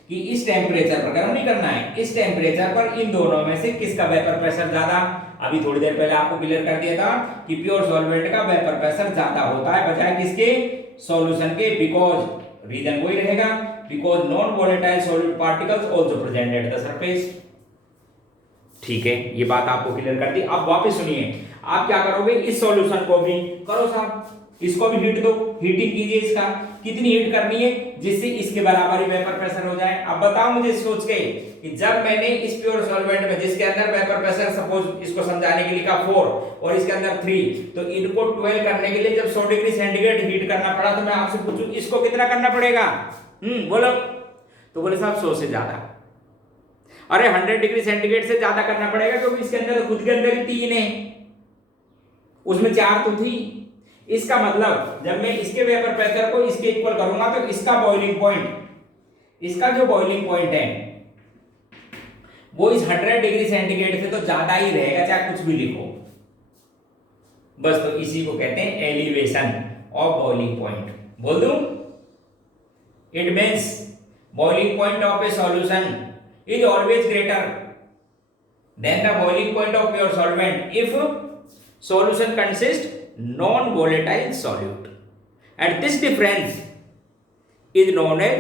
कि इस टेम्परेचर पर, गर्म नहीं करना है, इस टेम्परेचर पर इन दोनों में से किसका वेपर प्रेशर ज्यादा। अभी थोड़ी देर पहले आपको क्लियर कर दिया था कि प्योर सॉल्वेंट का वेपर प्रेशर ज्यादा होता है बजाय किसके, सॉल्यूशन के, बिकॉज रीजन वही रहेगा, because non volatile solute particles also present at the surface. ठीक है, ये बात आपको क्लियर कर दी। अब वापस सुनिए, आप क्या करोगे, इस सॉल्यूशन को भी करो साहब, इसको भी हीट दो, हीटिंग कीजिए, इसका कितनी हीट करनी है जिससे इसके बराबर ही वेपर प्रेशर हो जाए। अब बताओ मुझे सोच के कि जब मैंने इस प्योर सॉल्वेंट में, जिसके अंदर वेपर प्रेशर सपोज इसको समझाने के लिए का 4 और इसके अंदर 3, तो इनको 12 करने के लिए जब 100 डिग्री सेंटीग्रेड हीट करना पड़ा, तो मैं आपसे पूछूं इसको कितना करना पड़ेगा, बोलो। तो बोले साहब 100 से ज्यादा। अरे 100 डिग्री सेंटीग्रेड से ज्यादा करना पड़ेगा, क्योंकि इसके अंदर खुद के अंदर ही 3 है, उसमें 4 तो थी। इसका मतलब जब मैं इसके वेपर प्रेशर को इसके इक्वल करूंगा, तो इसका बॉइलिंग पॉइंट, इसका जो बॉइलिंग पॉइंट है वो इस 100 डिग्री सेंटीग्रेड से तो ज्यादा ही रहेगा, चाहे कुछ भी लिखो बस। तो इसी को कहते हैं एलिवेशन ऑफ बॉइलिंग पॉइंट। बोल दूं, it means boiling point of A solution is always greater than the boiling point of pure solvent if solution consists non-volatile solute, and this difference is known as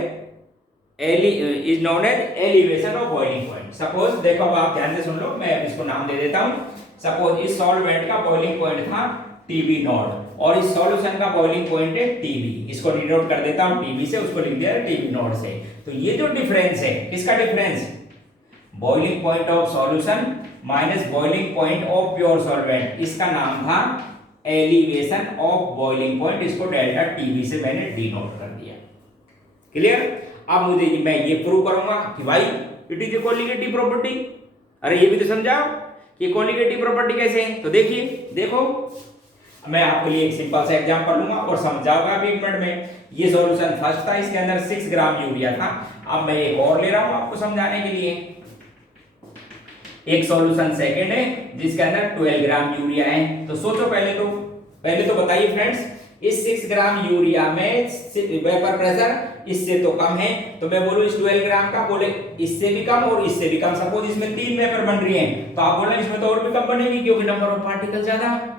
elevation of boiling point. Suppose देखो आप ध्यान से सुन लो, मैं इसको नाम दे देता हूँ। Suppose इस सॉल्वेंट का बॉइलिंग पॉइंट था TB नॉट और इस सॉल्यूशन का बॉइलिंग पॉइंट है TB, इसको डिनोट कर देता हूँ TB से, उसको लिख दिया TB नॉट से। तो ये जो डिफरेंस है, किसका difference, boiling point of solution minus boiling point of pure solvent, इसका नाम था एलिवेशन ऑफ बॉइलिंग पॉइंट, इसको डेल्टा टीबी से मैंने डिनोट कर दिया। क्लियर। अब मुझे मैं ये प्रूव करूंगा कि भाई it is a colligative property. अरे ये भी तो समझाओ कि कोलिगेटिव प्रॉपर्टी कैसे है। तो देखिए, देखो मैं आपके लिए एक सिंपल सा एग्जांपल लूंगा और समझाऊंगा अभी 1 मिनट में। ये सॉल्यूशन फर्स्ट था, इसके अंदर 6 ग्राम यूरिया था। अब मैं एक और ले रहा हूं आपको समझाने के लिए। एक सॉल्यूशन सेकंड है जिसके अंदर 12 ग्राम यूरिया है। तो सोचो पहले तो बताइए फ्रेंड्स, इस 6 ग्राम यूरिया में वेपर प्रेशर इससे तो कम है, तो मैं बोलूं इस 12 ग्राम का, बोले इससे भी कम और इससे भी कम। सपोज इसमें 3 वेपर बन रही हैं, तो आप बोले इसमें तो और भी कम बनेगी क्योंकि नंबर ऑफ पार्टिकल ज्यादा।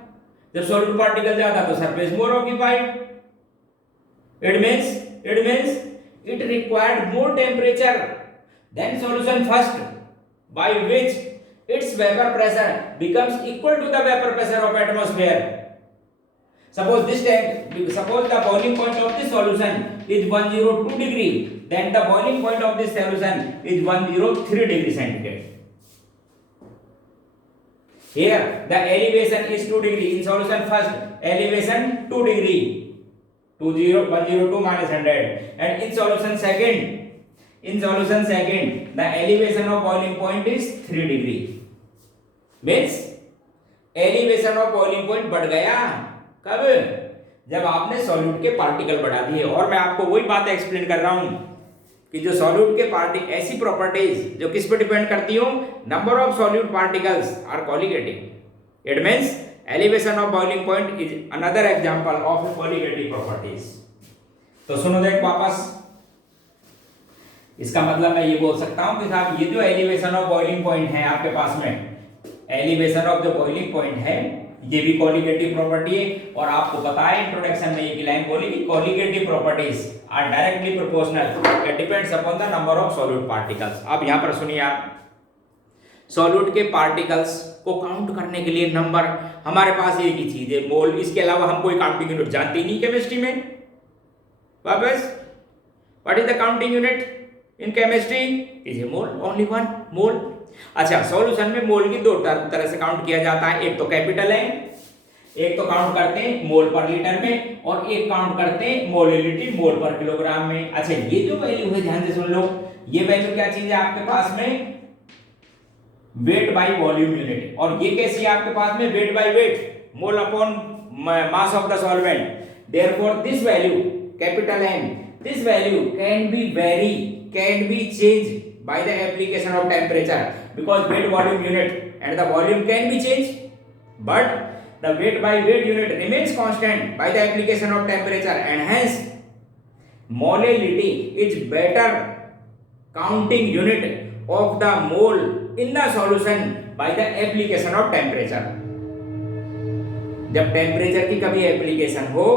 जब सॉल्यूट पार्टिकल ज्यादा तो surface more occupied. It means it required more temperature than solution first, by which its vapor pressure becomes equal to the vapor pressure of atmosphere. Suppose the boiling point of this solution is 102 degree, then the boiling point of this solution is 103 degree centigrade. Here the elevation is 2 degree. In solution first, elevation 2 degree. 102 minus 100. And in solution second, the elevation of boiling point is 3 degree. Means elevation of boiling point बढ़ गया. कब? जब आपने solute के particle बढ़ा दिए. और मैं आपको वही बात एक्सप्लेन कर रहा हूं कि जो सॉल्यूट के पार्टिकल, ऐसी प्रॉपर्टीज जो किस पर डिपेंड करती हो, number of solute particles are colligative. It means elevation of boiling point is another example of colligative properties. तो सुनो देख वापस, इसका मतलब मैं ये बोल सकता हूं कि साहब ये जो एलिवेशन ऑफ बॉइलिंग पॉइंट है आपके पास में, एलिवेशन ऑफ जो बॉइलिंग पॉइंट है, ये भी कोलिगेटिव प्रॉपर्टी है. और आपको पता है इंट्रोडक्शन में ये लाइन बोली कि colligative properties are directly proportional, it depends upon the number of solute particles. अब यहां पर सुनिए आप, सॉल्यूट के पार्टिकल्स को काउंट करने के लिए नंबर हमारे पास एक ही चीज है, मोल. इसके अलावा हम कोई काउंटिंग यूनिट जानते ही नहीं केमिस्ट्री में. वापस, what is the counting unit in chemistry? Is a mole, only one mole. अच्छा, सॉल्यूशन में मोल की दो तरह से काउंट किया जाता है. एक तो कैपिटल है, एक तो काउंट करते हैं मोल पर लीटर में, और एक काउंट करते हैं मोलिलिटी मोल पर किलोग्राम में. अच्छा, ये जो वैल्यू है ध्यान से सुन लो, ये वैल्यू क्या चीज है आपके पास में? Weight by volume unit. और ये कैसी है आपके पास में? Weight by weight, mole upon mass of the solvent. Therefore this value capital M, this value can be changed by the application of temperature, because weight volume unit and the volume can be changed, but the weight by weight unit remains constant by the application of temperature, and hence molality is better counting unit of the mole in the solution by the application of temperature. जब temperature की कभी application हो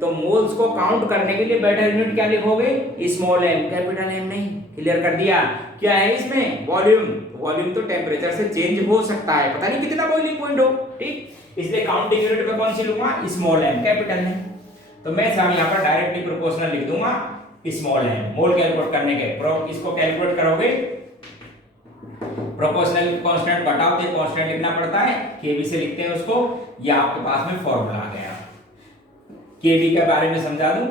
तो moles को count करने के लिए better unit क्या लिखोगे? स्मॉल m, कैपिटल M नहीं. क्लियर कर दिया. क्या है इसमें? वॉल्यूम. वॉल्यूम तो टेम्परेचर से चेंज हो सकता है, पता नहीं कितना बॉइलिंग पॉइंट हो. ठीक, इसलिए काउंटिंग यूनिट में कौन सी लूंगा? स्मॉल m, कैपिटल नहीं. तो मैं यहाँ पर डायरेक्टली प्रोपोर्शनल लिख दूंगा स्मॉल m. मोल कैलकुलेट करने के इसको कैलकुलेट करोगे, प्रोपोर्शनल कांस्टेंट घटाओ तो कांस्टेंट लिखना पड़ता है, केवी से लिखते हैं उसको. ये आपके पास में फॉर्मूला आ गया. केवी के बारे में समझा दूं.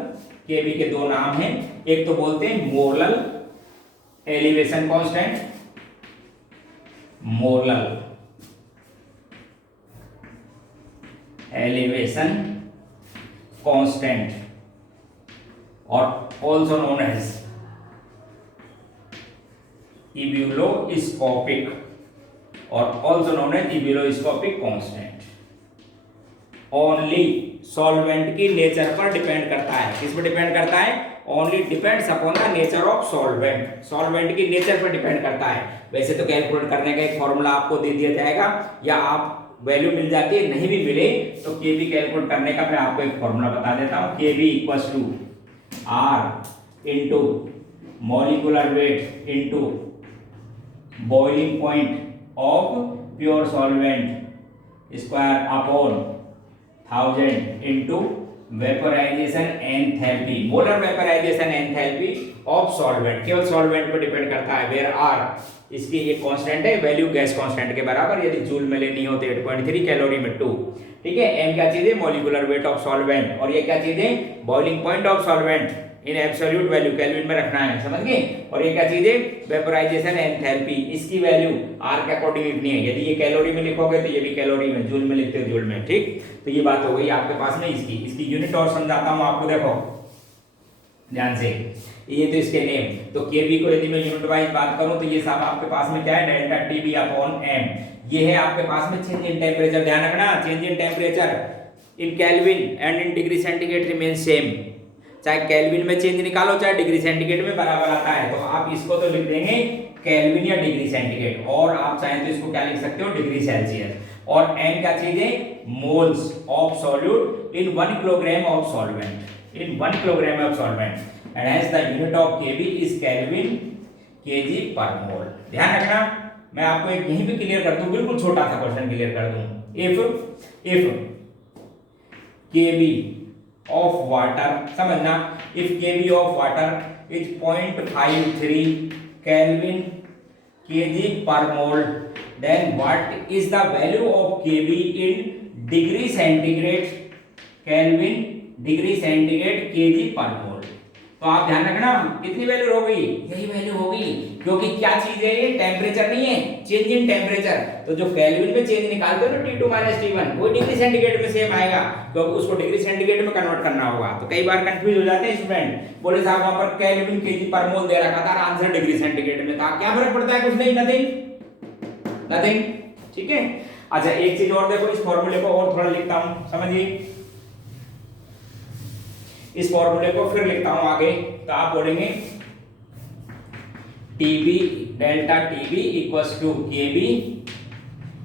केवी के दो नाम हैं, एक तो बोलते हैं molal elevation constant, molal elevation constant, और ऑल्सो नोन एज इब्यूलोस्कोपिक, और also known as ebullioscopic constant. Only solvent की नेचर पर डिपेंड करता है. किस पर डिपेंड करता है? Only depends upon the nature of solvent. Solvent की नेचर पर डिपेंड करता है. वैसे तो कैलकुलेट करने का एक फॉर्मूला आपको दे दिया जाएगा, या आप वैल्यू मिल जाती है, नहीं भी मिले तो केवी कैलकुलेट करने का मैं आपको एक फॉर्मूला बता देता हूं. KV equals to R into molecular weight into boiling point of pure solvent square upon 1000 into vaporisation enthalpy, molar vaporisation enthalpy of solvent. केवल सॉल्वेंट पर डिपेंड करता है. वेयर आर इसकी एक कांस्टेंट है, वैल्यू गैस कांस्टेंट के बराबर. यदि जूल में लेनी हो तो 8.3, कैलोरी में 2. ठीक है. m क्या चीज है? Molecular weight of solvent. और ये क्या चीज है? Boiling point of solvent in absolute value, kelvin में रखना है, समझ गए. और ये क्या चीज है? Vaporisation enthalpy. इसकी वैल्यू r के अकॉर्डिंग लिखनी है. यदि ये कैलोरी में लिखोगे तो ये भी कैलोरी में, जूल में लिखते हो जूल में. ठीक, तो ये बात हो गई आपके पास में इसकी यूनिट. और समझाता हूं आपको, देखो ध्यान से. ये तो इसके नेम. तो केवी को यदि मैं यूनिट वाइज बात करूं तो ये सब आपके पास में क्या है? Delta TB upon m. ये है आपके पास में चेंज इन टेम्परेचर. ध्यान रखना, change in temperature in kelvin and in degree centigrade remain same. चाहे केल्विन में चेंज निकालो चाहे डिग्री सेंटीग्रेड में, बराबर आता है. तो आप इसको तो लिख देंगे केल्विन या डिग्री सेंटीग्रेड, और आप चाहें तो इसको क्या लिख सकते हो? Degree Celsius. और m क्या चीज है? Moles of solute in 1 kilogram of solvent, in 1 kilogram of solvent. And hence the unit of K V is kelvin kg पर मोल. ध्यान रखना, मैं आपको एक यहीं पे क्लियर कर दूं, बिल्कुल छोटा सा क्वेश्चन क्लियर कर दूं. इफ केवी of water, समझना, if kV of water is 0.53 Kelvin kg per mole, then what is the value of Kb in degree centigrade Kelvin degree centigrade KG पर मोल। तो आप ध्यान रखना कितनी वैल्यू हो गई, यही वैल्यू होगी, क्योंकि क्या चीज है ये, टेम्परेचर नहीं है, चेंज इन टेम्परेचर। तो जो केल्विन में चेंज निकालते हो ना T2 - T1, वो डिग्री सेंटीग्रेड में सेम आएगा, क्योंकि उसको डिग्री सेंटीग्रेड में कन्वर्ट करना होगा। तो कई बार कंफ्यूज हो जाते हैं स्टूडेंट, बोले साहब वहां पर केल्विन केजी पर मोल दे रखा था, आंसर डिग्री सेंटीग्रेड में था, क्या फर्क पड़ता है, कुछ नहीं, नथिंग, ठीक है। अच्छा एक चीज और देखो, इस फॉर्मूले को और थोड़ा लिखता हूं, समझिए, इस फॉर्मूले को फिर लिखता हूं आगे। तो आप बोलेंगे TB delta TB equals to KB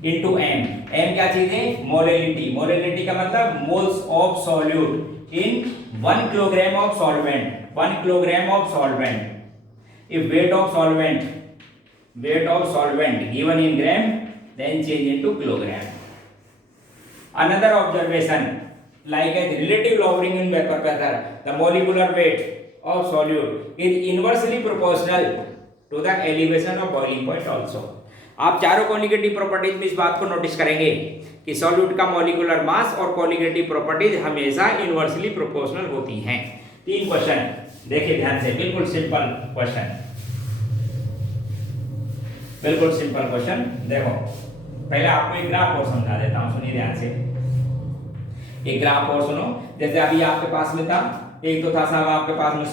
into M। M क्या चीज है, मोलेलिटी। मोलेलिटी का मतलब moles of solute in 1 kilogram of solvent, 1 kilogram of solvent. If weight of solvent given in gram then change into kilogram. Another observation, like as relative lowering in vapor pressure, the molecular weight of solute is inversely proportional to the elevation of boiling point also. आप चारों colligative properties में इस बात को notice करेंगे कि solute का molecular mass और कोलिगेटिव प्रॉपर्टीज हमेशा इनवर्सली प्रोपोर्शनल होती हैं। 3 क्वेश्चन देखिए ध्यान से, बिल्कुल सिंपल क्वेश्चन, बिल्कुल सिंपल क्वेश्चन। देखो पहले आपको एक ग्राफ और समझा देता हूं, सुनिए ध्यान से, एक ग्राफ और सुनो। जैसे अभी आपके पास में था, एक तो था साहब आपके पास में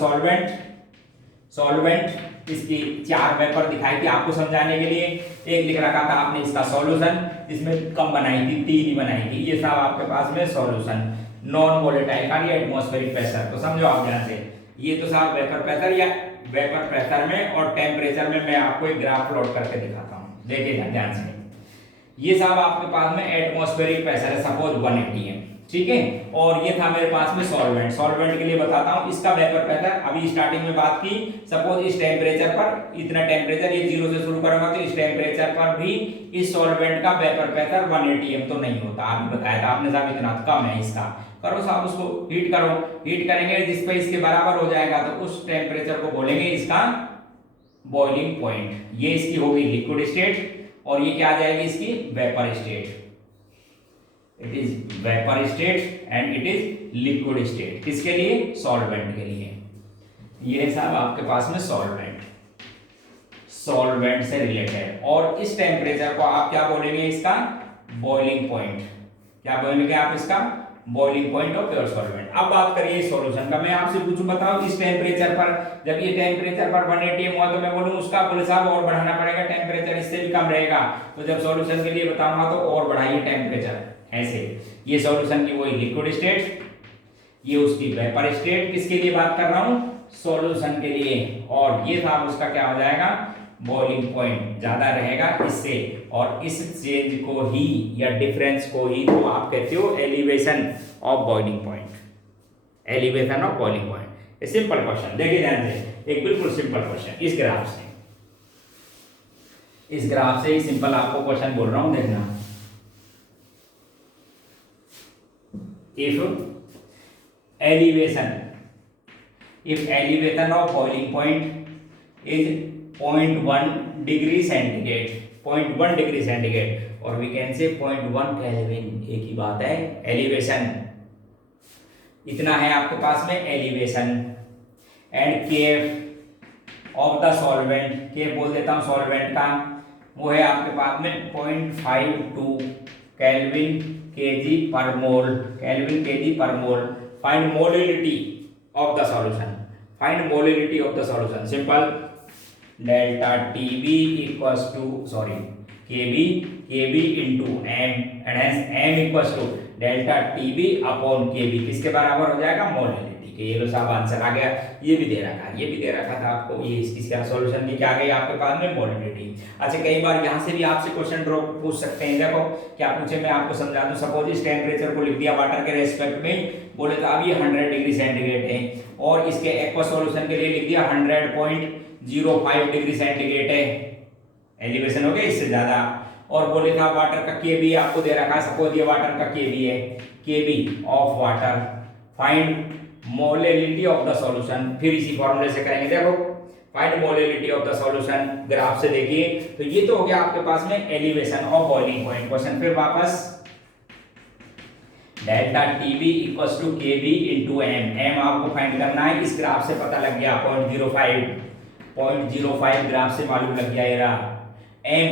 सॉल्वेंट, इसकी 4 वेपर दिखाई थी आपको समझाने के लिए। एक लिख रखा था आपने इसका सॉल्यूशन, जिसमें कम बनाई थी, 3 ही बनाई थी। ये साहब आपके पास में सॉल्यूशन, नॉन वोलेटाइल का, ये एटमॉस्फेरिक प्रेशर। तो समझो आप ध्यान से, ये तो साहब वेपर प्रेशर, या वेपर प्रेशर में और टेम्परेचर में मैं आपको एक ग्राफ प्लॉट करके दिखाता हूं, देखिए ध्यान से। ये साहब आपके पास में एटमॉस्फेरिक प्रेशर है, सपोज 180 है, ठीक है, और ये था मेरे पास में सॉल्वेंट के लिए बताता हूं इसका वेपर प्रेशर। अभी स्टार्टिंग में बात की, सपोज इस टेम्परेचर पर, इतना टेम्परेचर, ये 0 से शुरू करूंगा, तो इस टेम्परेचर पर भी इस सॉल्वेंट का वेपर प्रेशर 180 तो नहीं होता, आपने बताया था आपने साहब इतना कम है इसका। करो साहब उसको हीट करो, हीट करेंगे जिस पे इसके बराबर हो जाएगा, तो उस टेम्परेचर को बोलेंगे इसका बॉइलिंग पॉइंट। ये इसकी होगी लिक्विड स्टेट, और ये क्या आ जाएगी इसकी vapour state. It is vapour state and it is liquid state. किसके लिए, सॉल्वेंट के लिए। ये साहब आपके पास में सॉल्वेंट से रिलेटेड, और इस टेम्परेचर को आप क्या बोलेंगे, इसका बॉइलिंग पॉइंट। क्या बोलेंगे आप इसका, boiling point of pure solvent. अब बात करिए सॉल्यूशन का, मैं आपसे पूछूं बताओ इस टेम्परेचर पर, जब ये टेम्परेचर पर 180 हुआ, तो मैं बोलूं उसका बोले साहब और बढ़ाना पड़ेगा, टेम्परेचर इससे भी कम रहेगा। तो जब सॉल्यूशन के लिए बताऊंगा तो और बढ़ाइए टेम्परेचर, ऐसे। ये सॉल्यूशन की वही लिक्विड स्टेट, ये उसकी वेपर स्टेट। किसके लिए बात कर रहा हूं, सॉल्यूशन के लिए। और ये साहब उसका क्या हो जाएगा, बॉइलिंग पॉइंट ज्यादा रहेगा इससे, और इस चेंज को ही या डिफरेंस को ही तो आप कहते हो elevation of boiling point, elevation of boiling point. ये सिंपल क्वेश्चन, देखिए ध्यान से, एक बिल्कुल सिंपल क्वेश्चन। इस ग्राफ से ही सिंपल आपको क्वेश्चन बोल रहा हूं, देखना। If elevation of boiling point is 0.1 degree centigrade, 0.1 degree centigrade, और we can say 0.1 Kelvin, एक ही बात है। एलिवेशन इतना है आपके पास में elevation, and Kf of the solvent, Kf बोल देता हूं सॉल्वेंट का, वो है आपके पास में 0.52 केल्विन केजी पर मोल, केल्विन केजी पर mole. Find molality of the solution, find molality of the solution. Simple, delta TB equals to KB into M, and hence M equals to delta TB upon KB, किसके बराबर हो जाएगा, molality के। ये लो साहब answer आ गया। ये भी दे रखा था आपको, ये इसका सॉल्यूशन की क्या आ गई आपके पास में, मोलिलिटी। अच्छा कई बार यहाँ से भी आपसे क्वेश्चन ड्रॉ पूछ सकते हैं, देखो क्या पूछे मैं आपको समझा दूं। सपोज इस टेम्परेचर को लिख दिया वाटर के रेस्पेक्ट में, बोले तो अब ये 100 डिग्री सेंटीग्रेड है, और इसके एक्वा सॉल्यूशन के लिए लिख दिया 100.05 डिग्री सेंटीग्रेड है, एलिवेशन हो गया इससे ज्यादा। और बोले था वाटर का केबी आपको दे रखा है, सपोज ये वाटर का केबी है, Kb of water, find molality of the solution. फिर इसी फॉर्मूले से करेंगे, देखो find molality of the solution. Graph से देखिए तो ये तो हो गया आपके पास में elevation of boiling point. Question फिर वापस, delta TB equals to K B into M. M आपको फाइंड करना है, इस ग्राफ से पता लग गया 0.05 ग्राफ से मालूम लग गया ये रहा। एम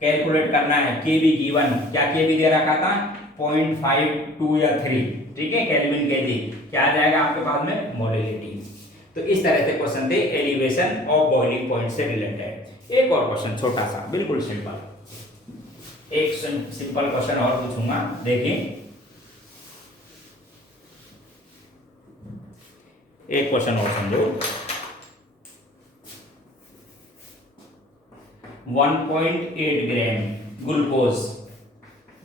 कैलकुलेट करना है, केबी गिवन, क्या केबी दे रखा था 0.52 या 3, ठीक है, केल्विन केजी, क्या आ जाएगा आपके पास में मोलिलिटी। तो इस तरह से क्वेश्चन थे एलिवेशन ऑफ बॉइलिंग पॉइंट से रिलेटेड। एक और क्वेश्चन छोटा सा बिल्कुल सिंपल, एक सिंपल क्वेश्चन और पूछूंगा, देखिए एक क्वेश्चन और समझो। 1.8 gram glucose,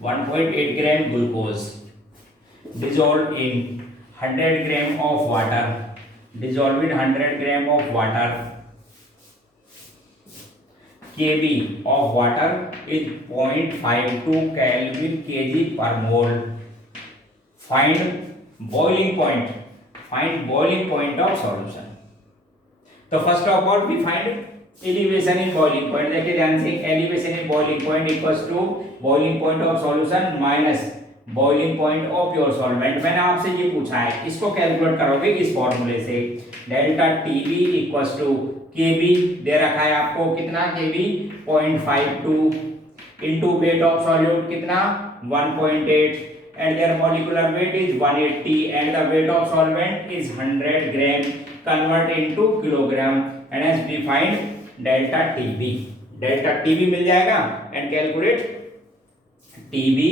1.8 gram glucose dissolved in 100 gram of water, dissolved in 100 gram of water, kb of water is 0.52 Kelvin kg per mole. Find boiling point, find boiling point of solution. तो first of all we find elevation in boiling point। देखिए ध्यान से, elevation in boiling point equals to boiling point of solution minus boiling point of your solvent. मैंने आपसे ये पूछा है, इसको कैलकुलेट करोगे इस फॉर्मूले से, delta TB equals to Kb दे रखा है आपको, कितना Kb 0.52 into weight of solute कितना 1.8 and their molecular weight is 180 and the weight of solvent is 100 gram, convert into kilogram and hence we find delta Tb. Delta Tb मिल जाएगा and calculate Tb,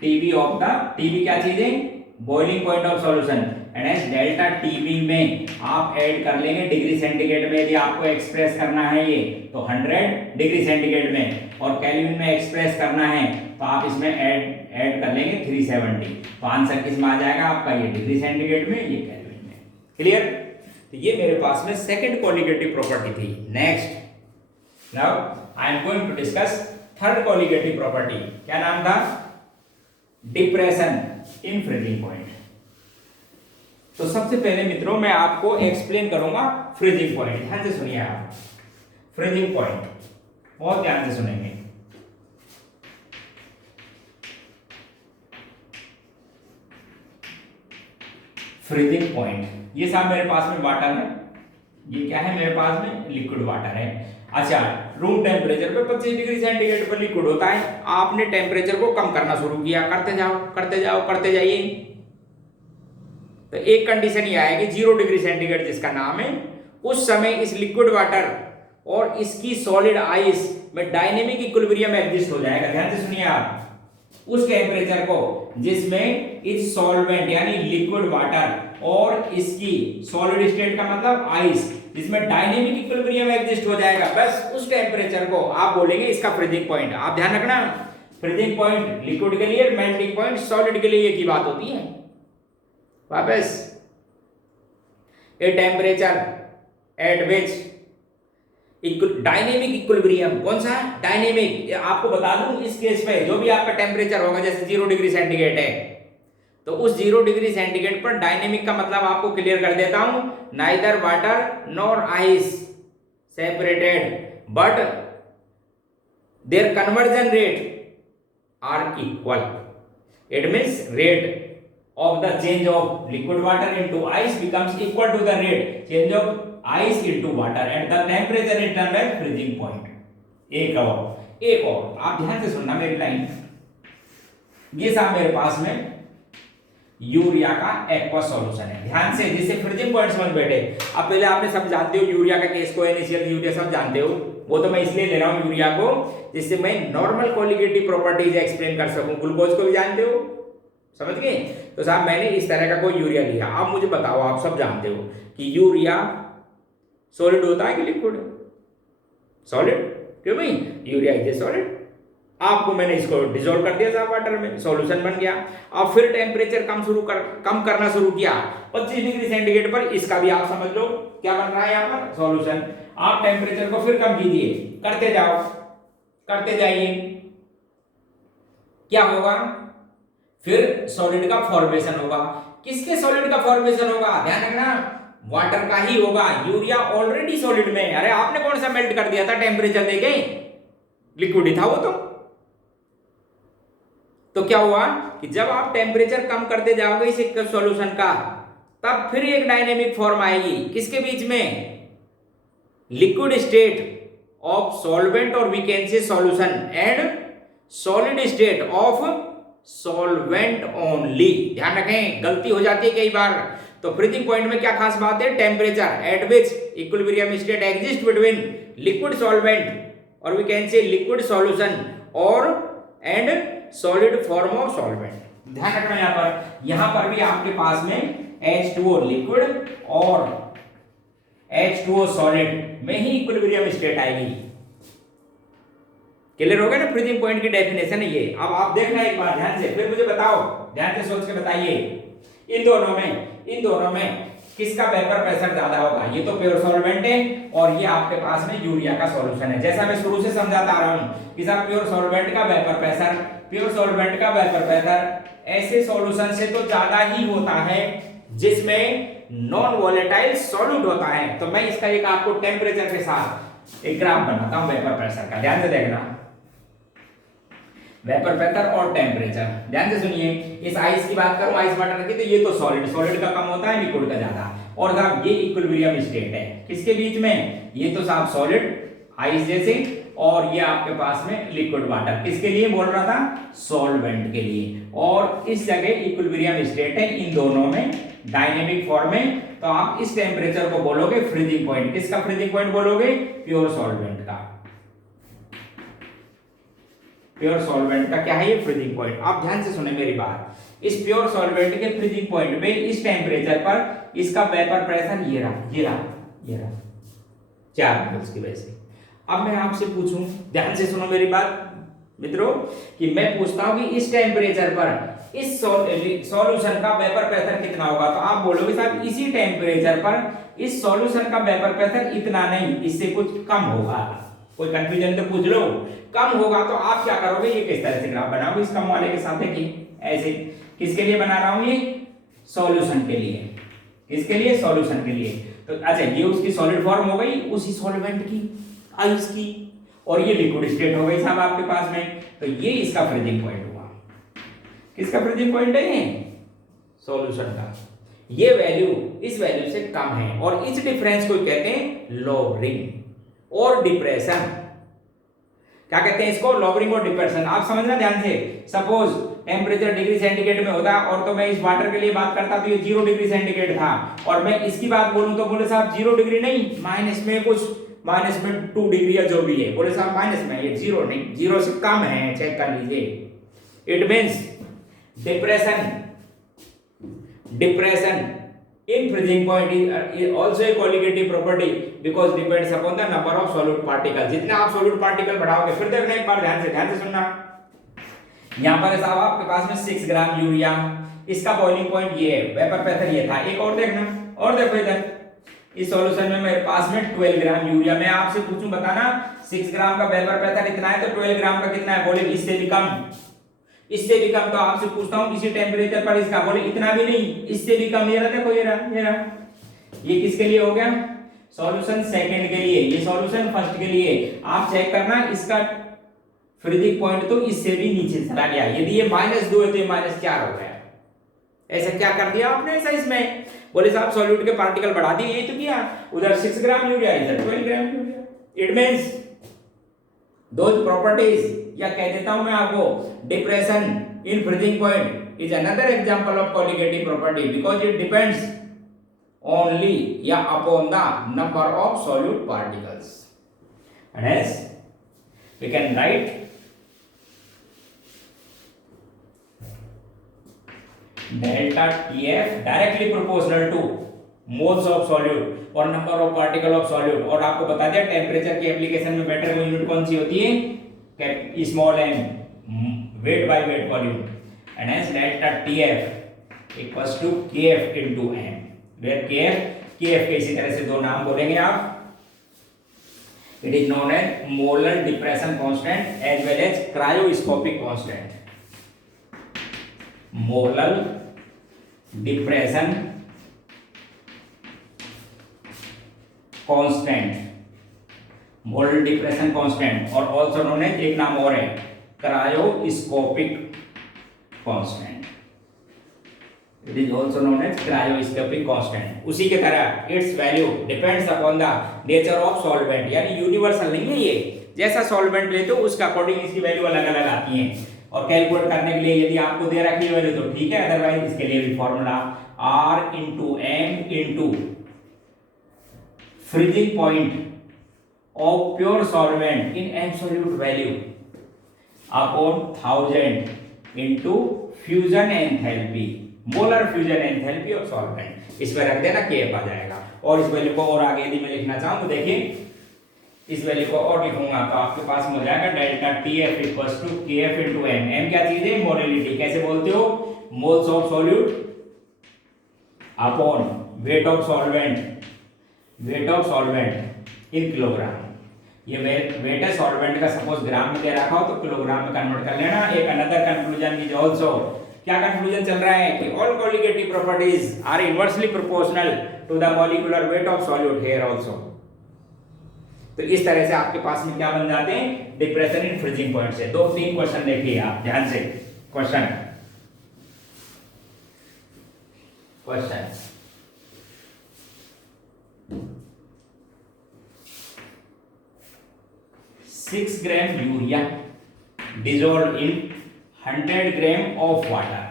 Tb of the, Tb क्या चीज है boiling point of solution, and as delta Tb में आप add कर लेंगे degree centigrade में, यदि आपको एक्सप्रेस करना है ये तो 100 डिग्री सेंटीग्रेड में, और केल्विन में एक्सप्रेस करना है तो आप इसमें ऐड कर लेंगे 370। तो आंसर किस में आ जाएगा आपका, ये डिग्री सेंटीग्रेड में, ये केल्विन में। क्लियर? तो ये मेरे पास में सेकंड कोलिगेटिव प्रॉपर्टी थी। Next, now I am going to discuss third colligative property. क्या नाम था? Depression in freezing point. तो सबसे पहले मित्रों मैं आपको एक्सप्लेन करूंगा फ्रीजिंग पॉइंट। ध्यान से सुनिए आप, फ्रीजिंग पॉइंट बहुत ध्यान से सुनेंगे। फ्रीजिंग पॉइंट, ये साहब मेरे पास में वाटर है, ये क्या है मेरे पास में लिक्विड वाटर है। अच्छा, रूम टेम्परेचर पे 25 डिग्री सेंटीग्रेड पर लिक्विड होता है, आपने टेम्परेचर को कम करना शुरू किया, करते जाओ करते जाओ करते जाइए, तो एक कंडीशन ये आएगी 0 डिग्री सेंटीग्रेड जिसका नाम है, उस समय इस लिक्विड वाटर और इसकी सॉलिड आइस में डायनेमिक इक्विलिब्रियम एग्जिस्ट हो जाएगा। ध्यान से सुनिए आप, उस टेम्परेचर को जिसमें इस सॉल्वेंट यानी लिक्विड वाटर और इसकी सॉलिड स्टेट का मतलब आइस, जिसमें डायनेमिक इक्विलिब्रियम एग्जिस्ट हो जाएगा, बस उस टेम्परेचर को आप बोलेंगे इसका फ्रीजिंग पॉइंट। आप ध्यान रखना, फ्रीजिंग पॉइंट लिक्विड के लिए, मेल्टिंग पॉइंट सॉलिड के लिए, एक ही बात होती है। वापस, a temperature at which dynamic equilibrium, कौन सा डायनेमिक, आपको बता दूं इस केस पे जो भी आपका टेम्परेचर होगा, जैसे 0 डिग्री सेंटीग्रेड है तो उस 0 डिग्री सेंटीग्रेड पर डायनेमिक का मतलब आपको क्लियर कर देता हूं, neither water nor ice separated but their conversion rate are equal. It means rate of the change of liquid water into ice becomes equal to the rate change of ice into water and the temperature is termed as freezing point। एक और आप ध्यान से सुनना मेरी line, ये साहब मेरे पास में यूरिया का एक्वा सॉल्यूशन है। ध्यान से, जिससे फ्रीजिंग पॉइंट्स बन बैठे। अब पहले आपने सब जानते हो यूरिया का केस को, इनिशियल यूरिया सब जानते हो, वो तो मैं इसलिए ले रहा हूं यूरिया को जिससे मैं नॉर्मल कोलिगेटिव प्रॉपर्टीज एक्सप्लेन कर सकूं। ग्लूकोज को भी जानते हो, समझ गए? तो साहब मैंने इस तरह का कोई यूरिया लिया, आप मुझे बताओ, आप सब जानते हो कि यूरिया सॉलिड होता है कि लिक्विड? सॉलिड। क्यों भाई? Urea is solid. आपको मैंने इसको डिसॉल्व कर दिया साहब वाटर में, सॉल्यूशन बन गया। अब फिर टेम्परेचर कम करना शुरू किया 25 डिग्री सेंटीग्रेड पर, इसका भी आप समझ लो क्या बन रहा है यहाँ पर, सॉल्यूशन। आप टेम्परेचर को फिर कम कीजिए, करते जाओ करते जाइए, क्या होगा? फिर सॉलिड का फॉर्मेशन होगा। किसके सॉलिड का फॉर्मेशन होगा? ध्यान रखना, वाटर का ही होगा। यूरिया ऑलरेडी सॉलिड में, अरे आपने कौन सा मेल्ट कर दिया था टेम्परेचर देके, लिक्विड ही था वो तो क्या हुआ कि जब आप टेम्परेचर कम करते जाओगे इस सॉल्यूशन का, तब फिर एक डायनेमिक फॉर्म आएगी किसके बीच में, लिक्विड स्टेट ऑफ सॉल्वेंट और we can say solution and solid state of solvent only. ध्यान रखें, गलती हो जाती है कई बार। तो फ्रीजिंग पॉइंट में क्या खास बात है, temperature at which equilibrium state exist between liquid solvent और we can say liquid solution और and solid form of solvent. ध्यान रखना यहां पर भी आपके पास में H2O लिक्विड और H2O सॉलिड में ही इक्विलिब्रियम स्टेट आएगी। क्लियर हो गया ना, फ्रीजिंग पॉइंट की डेफिनेशन है ये। अब आप देखना एक बार ध्यान से, फिर मुझे बताओ, ध्यान से सोच के बताइए, इन दोनों में किसका वेपर प्रेशर ज्यादा होगा। ये तो प्योर सॉल्वेंट है और ये आपके पास में यूरिया का सॉल्यूशन है। जैसा मैं शुरू से समझाता आ रहा हूं कि साहब प्योर सॉल्वेंट का वेपर प्रेशर ऐसे सॉल्यूशन से तो ज्यादा ही होता है जिसमें नॉन वोलेटाइल सॉल्यूट होता है। तो मैं इसका एक आपको टेम्परेचर के साथ एक ग्राफ बनाता हूं वेपर प्रेशर का, ध्यान से देखना। वेपर प्रेशर और टेम्परेचर, ध्यान से सुनिए। इस आइस की बात करूं, आइस वाटर की, तो ये तो सॉलिड का कम होता है, लिक्विड का ज्यादा। और साहब ये इक्विलिब्रियम स्टेट है किसके बीच में, ये तो साहब सॉलिड आइस जैसे, और ये आपके पास में लिक्विड वाटर, किसके लिए बोल रहा था, सॉल्वेंट के लिए। और इस जगह इक्विलिब्रियम स्टेट है इन दोनों में, डायनेमिक फॉर्म में। तो आप इस टेम्परेचर को बोलोगे फ्रीजिंग पॉइंट। किसका फ्रीजिंग पॉइंट बोलोगे, प्योर सॉल्वेंट का। प्योर सॉल्वेंट का क्या है ये फ्रीजिंग पॉइंट। आप ध्यान से सुने मेरी बात, इस प्योर सॉल्वेंट के फ्रीजिंग पॉइंट पे इस टेम्परेचर पर इसका वेपर प्रेशर ये रहा 4 मोल्स की वजह से। अब मैं आपसे पूछूं, ध्यान से सुनो मेरी बात मित्रों, कि मैं पूछता हूं कि इस टेम्परेचर पर इस सॉल्यूशन का वेपर प्रेशर कितना होगा। तो आप बोलोगे साहब इसी टेम्परेचर पर इस सॉल्यूशन का वेपर प्रेशर इतना नहीं, इससे कुछ कम होगा। कोई कंफ्यूजन तो पूछ लो, कम होगा। तो आप क्या करोगे, ये किस तरह से ग्राफ बनाओगे इस कम वाले के साथ है कि ऐसे। किसके लिए बना रहा हूं ये, सॉल्यूशन के लिए। किसके लिए, सॉल्यूशन के लिए। तो अच्छा ये उसकी सॉलिड फॉर्म हो गई उसी सॉल्वेंट की, आइस की, और ये लिक्विड स्टेट हो गई साहब आपके पास में। तो ये इसका फ्रीजिंग पॉइंट हुआ। किसका फ्रीजिंग पॉइंट है ये, सॉल्यूशन का। ये वैल्यू इस वैल्यू से कम है और इस डिफरेंस को कहते हैं लोवरिंग और डिप्रेशन। क्या कहते हैं इसको, लोवरिंग और डिप्रेशन। आप समझना ध्यान से। सपोज टेम्परेचर डिग्री सेंटीग्रेड में होता और तो मैं इस वाटर के लिए बात करता तो ये 0 डिग्री सेंटीग्रेड था, और मैं इसकी बात बोलूं तो बोले साहब 0 डिग्री नहीं, माइनस में 2 डिग्री या जो भी है, बोले साहब माइनस में, ये 0 नहीं, 0 से कम है, चेक कर लीजिए। It means depression in freezing point is also a colligative property because depends upon the number of solute particles। जितने आप solute particle बढ़ाओगे, फिर देखना एक बार ध्यान से सुनना। यहाँ पर साहब आपके पास में 6 ग्राम यूरिया, इसका बॉइलिंग पॉइंट ये है, वेपर प्रेशर ये था। एक और देखना, और देखो इधर इस सॉल्यूशन में मेरे पास में 12 ग्राम यूरिया। मैं आपसे पूछूं बताना 6 ग्राम का वेपर प्रेशर इतना है तो 12 ग्राम का कितना है, बोले इससे भी कम। तो आपसे पूछता हूं इसी टेम्परेचर पर इसका, बोले इतना भी नहीं, इससे भी कम। ये रहा देखो, ये रहा। ये किसके लिए हो गया, सॉल्यूशन सेकंड के लिए, ये सॉल्यूशन फर्स्ट के लिए। आप चेक करना इसका फ्रीजिंग पॉइंट तो इससे भी नीचे चला गया। यदि ये -2 है तो ये -4 हो गया। ऐसा क्या कर दिया आपने ऐसा इसमें, बोले साहब सॉल्यूट के पार्टिकल बढ़ा दिए, यही तो किया। उधर 6 ग्राम यूरिया, इधर 12 gram urea. It means those properties, या कह देता हूं मैं आपको, depression in freezing point is another example of colligative property because it depends only या upon the number of solute particles. And hence we can write delta TF directly proportional to moles of solute और number of particle of solute। और आपको बता दिया temperature की application में better unit कौन सी होती है, small m, weight by weight volume, and hence delta TF equals to KF into m, where KF के इसी तरह से दो नाम बोलेंगे आप। It is known as molar depression constant as well as cryoscopic constant। molar depression constant, molar depression constant, और also known as, एक नाम और है, cryoscopic constant. It is also known as cryoscopic constant. उसी के तरह its value depends upon the nature of solvent, यानी universal नहीं है ये, जैसा सॉल्वेंट लेते हो उसका अकॉर्डिंग इसकी वैल्यू अलग अलग आती है। और कैलकुलेट करने के लिए यदि आपको दे रखी है वैल्यू तो ठीक है, अदरवाइज इसके लिए भी formula R into M into freezing point of pure solvent in absolute value upon 1000 into fusion enthalpy, molar fusion enthalpy of solvent. इसमें रख देना KF आ जाएगा। और इस वैल्यू को और आगे यदि मैं लिखना चाहूँ तो देखिए इस वैल्यू को और लिखूंगा तो आपके पास हो जाएगा delta TF equals to KF into M। M क्या चीज है? मोलिलिटी। कैसे बोलते हो? Moles of solute upon weight of solvent, weight of solvent in kilogram. ये वेट है सॉल्वेंट का, सपोज ग्राम में दे रखा हो तो किलोग्राम में कन्वर्ट कर लेना। एक अनदर कंक्लूजन इज आल्सो, क्या कंक्लूजन चल रहा है कि all colligative properties are inversely proportional to the molecular weight of solute here also. तो इस तरह से आपके पास में क्या बन जाते हैं? डिप्रेशन इन फ्रीजिंग पॉइंट से। 2-3 क्वेश्चन देखिए आप ध्यान से। Question 6 gram urea dissolved in 100 gram of water,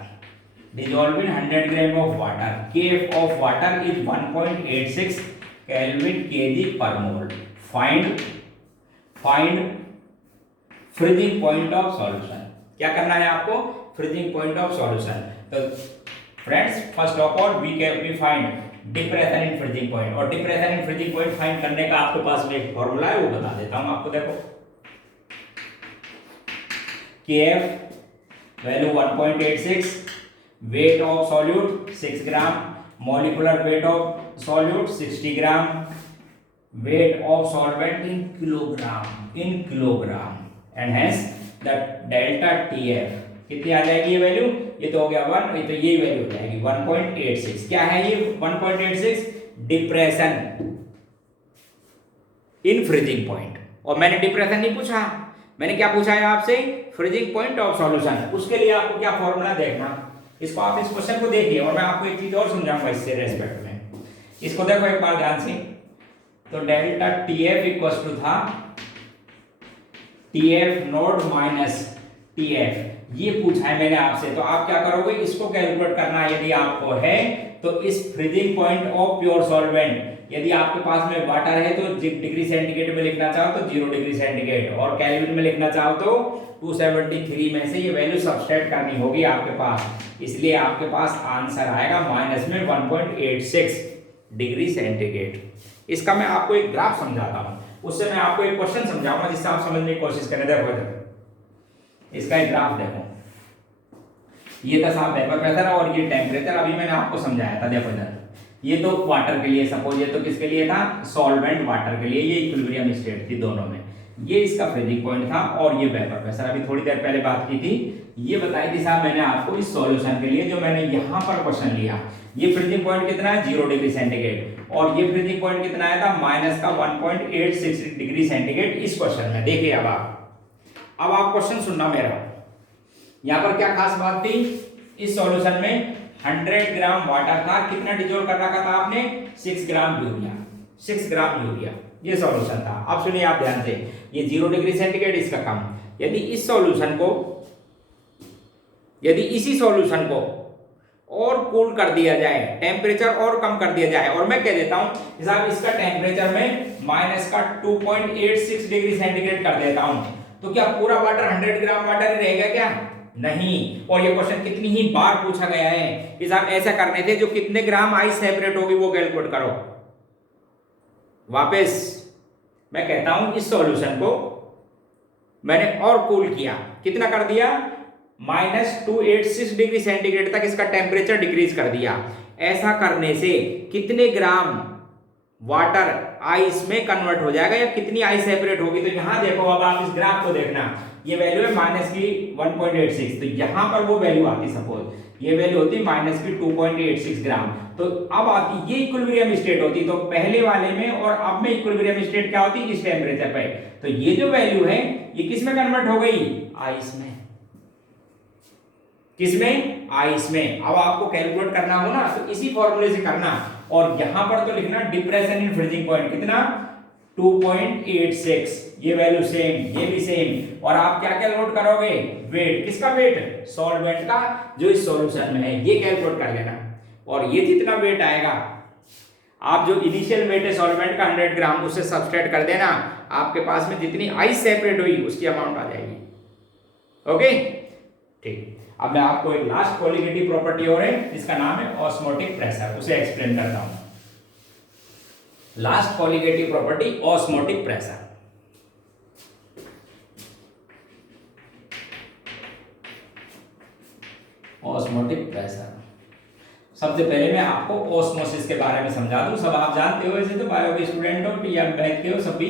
dissolved in 100 gram of water, kf of water is 1.86 Kelvin kg per mole. Find freezing point of solution। क्या करना है आपको? freezing point of solution। तो friends first of all we find depression in freezing point, और depression in freezing point find करने का आपके पास में एक फॉर्मूला है, वो बता देता हूं आपको। देखो KF value 1.86, wait of solute 6 gram, molecular weight of solute 60 gram, wait of solvent in kilogram and hence the delta TF कितनी आ जाएगी ये वैल्यू? ये तो हो गया 1, ये तो ये वैल्यू हो जाएगी 1.86। क्या है ये 1.86? Depression in freezing point. और मैंने डिप्रेशन नहीं पूछा, मैंने क्या पूछा है आपसे? Freezing point of solution. उसके लिए आपको क्या फॉर्मूला देखना, इसको आप इस क्वेश्चन को देखिए और मैं आपको एक चीज और समझाऊंगा इससे रेस्पेक्ट में। इसको देखो एक बार ध्यान से। तो डेल्टा TF इक्वल टू था TF नोट माइनस TF, ये पूछा है मैंने आपसे। तो आप क्या करोगे? इसको कैलकुलेट करना यदि आपको है तो इस freezing point of pure solvent, यदि आपके पास में वाटर है तो डिग्री सेंटीग्रेड में लिखना चाहो तो 0 डिग्री सेंटीग्रेड, और केल्विन में लिखना चाहो तो 273 में से ये वैल्यू सब्सट्रैक्ट करनी होगी आपके पास। इसलिए आपके पास आंसर आएगा माइनस में 1.86 डिग्री सेंटीग्रेड। इसका मैं आपको एक ग्राफ समझाता हूं, उससे मैं आपको एक क्वेश्चन समझाऊंगा जिससे आप समझने की कोशिश करें। देखो इसका एक ग्राफ देखो, ये था साहब वेपर प्रेशर और ये टेम्परेचर, अभी मैंने आपको समझाया था। देखो इधर ये तो वाटर के लिए, सपोज ये तो किसके लिए था? सॉल्वेंट वाटर के लिए, ये इक्विलिब्रियम स्टेट थी दोनों में। ये इसका फ्रीजिंग पॉइंट था और ये वेपर प्रेशर, अभी थोड़ी देर पहले बात की थी। ये बताई थी साहब मैंने आपको इस सॉल्यूशन के लिए जो मैंने यहाँ पर क्वेश्चन लिया। ये फ्रीजिंग पॉइंट कितना है? 0 डिग्री सेंटीग्रेड, और ये फ्रीजिंग पॉइंट कितना आया था? माइनस का 1.86 डिग्री सेंटीग्रेड इस क्वेश्चन में। देखिए अब आप क्वेश्चन सुनना मेरा। यहाँ पर क्या खास बात थी? इस सॉल्यूशन में 100 ग्राम वाटर था, कितना डिजोल्व कर रखा था आपने? 6 ग्राम यूरिया, 6 ग्राम यूरिया ये सॉल्यूशन था। अब सुनिए आप ध्यान से, ये 0 डिग्री सेंटीग्रेड इसका कम। यदि इस सॉल्यूशन को, यदि इसी सॉल्यूशन को और कूल कर दिया जाए, टेम्परेचर और कम कर दिया जाए, और मैं कह देता हूं साहब इसका टेम्परेचर में माइनस का 2.86 डिग्री सेंटीग्रेड कर देता हूं, तो क्या पूरा वाटर 100 ग्राम वाटर ही रहेगा क्या? नहीं। और ये क्वेश्चन कितनी ही बार पूछा गया है कि साहब ऐसा करने थे जो कितने ग्राम आइस सेपरेट होगी वो कैलकुलेट करो। वापस मैं कहता हूं इस सॉल्यूशन को मैंने और कूल किया, कितना कर दिया? माइनस 286 डिग्री सेंटीग्रेड तक इसका टेम्परेचर डिक्रीज कर दिया। ऐसा करने से कितने ग्राम वाटर आइस में कन्वर्ट हो जाएगा, या कितनी आइस सेपरेट होगी। तो यहाँ देखो, अब आप इस ग्राफ को देखना, ये वैल्यू है माइनस की 1.86, तो यहाँ पर वो वैल्यू आती, सपोज ये वैल्यू होती माइनस की 2.86 ग्राम, तो अब आती ये इक्विलिब्रियम स्टेट होती। तो पहले वाले में और अब में इक्विलिब्रियम स्टेट क्या होती इस टेम्परेचर पे। तो ये जो वैल्यू है ये किस में कन्वर्ट हो गई, आइस में। किसमें, आइस में। अब आपको कैलकुलेट करना हो ना तो इसी फॉर्मूले से करना, और यहां पर तो लिखना डिप्रेशन इन फ्रीजिंग पॉइंट कितना 2.86, ये वैल्यू सेम, ये भी सेम। और आप क्या कैलकुलेट करोगे, वेट, किसका वेट, सॉल्वेंट का जो इस सॉल्यूशन में है, ये कैलकुलेट कर लेना। और ये जितना वेट आएगा, आप जो इनिशियल वेट है सॉल्वेंट का 100 ग्राम, उससे सब्सट्रैक्ट कर देना, आपके पास में जितनी आइस सेपरेट हुई उसकी अमाउंट आ जाएगी। ओके, ठीक। अब मैं आपको एक लास्ट कोलिगेटिव प्रॉपर्टी और है जिसका नाम है ऑस्मोटिक प्रेशर, उसे एक्सप्लेन करता हूं। Last colligative property osmotic pressure. Osmotic pressure, सबसे पहले मैं आपको ऑस्मोसिस के बारे में समझा दूं। सब आप जानते हो, ऐसे तो बायो के स्टूडेंट हो या मैथ के हो, सब भी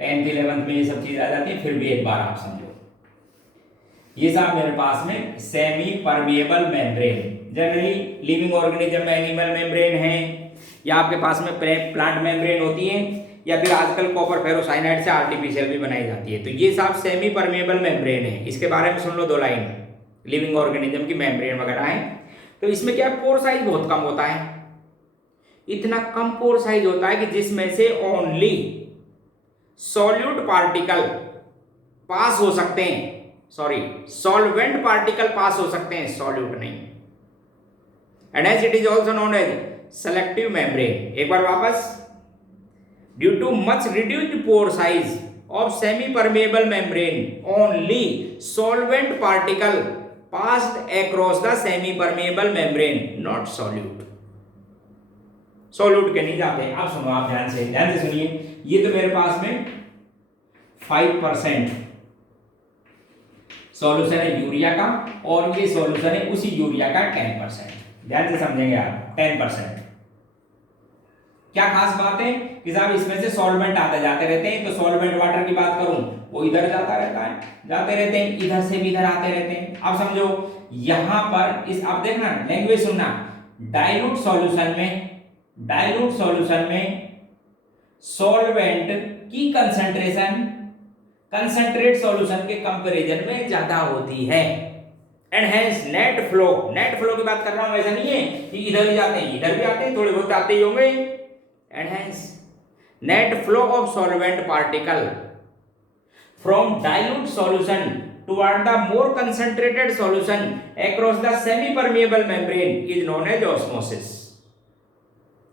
10th 11th में ये सब चीज आ जाती है, फिर भी एक बार आप समझो। ये साहब मेरे पास में semi permeable membrane, generally living organism में एनिमल मेम्ब्रेन है, या आपके पास में प्लांट मेम्ब्रेन होती है, या फिर आजकल कॉपर फेरोसाइनाइड से आर्टिफिशियल भी बनाई जाती है। तो ये साहब सेमी परमिएबल मेम्ब्रेन है, इसके बारे में सुन लो 2 लाइन। लिविंग ऑर्गेनिज्म की मेम्ब्रेन वगैरह है, तो इसमें क्या पोर साइज बहुत कम होता है, इतना कम पोर साइज होता है कि जिसमें से ओनली सॉल्यूट पार्टिकल पास हो सकते हैं, सॉरी सॉल्वेंट पार्टिकल पास हो सकते हैं, सॉल्यूट नहीं। And as it is also known as selective membrane. एक बार वापस, due to much reduced pore size of semi permeable membrane, only solvent particle passed across the semi permeable membrane, not solute। solute के नहीं जाते। अब सुनो, आप ध्यान से सुनिए, ये तो मेरे पास में 5% सॉल्यूशन है यूरिया का, और ये सॉल्यूशन है उसी यूरिया का 10%। ध्यान से समझेंगे आप, 10%। क्या खास बात है कि साहब इसमें से सॉल्वेंट आते जाते रहते हैं, तो सॉल्वेंट वाटर की बात करूं वो इधर जाता रहता है, जाते रहते हैं, इधर से भी इधर आते रहते हैं। अब समझो यहां पर इस, आप देखना लैंग्वेज सुनना, डाइल्यूट सॉल्यूशन में सॉल्वेंट की कंसंट्रेशन कंसंट्रेट सॉल्यूशन के कंपैरिजन में ज्यादा होती है, एंड हेंस नेट फ्लो की बात कर रहा हूं, ऐसा नहीं है कि इधर भी जाते हैं इधर भी आते हैं, थोड़े बहुत आते ही होंगे। And hence net flow of solvent particle from dilute solution toward the more concentrated solution across the semi permeable membrane is known as osmosis।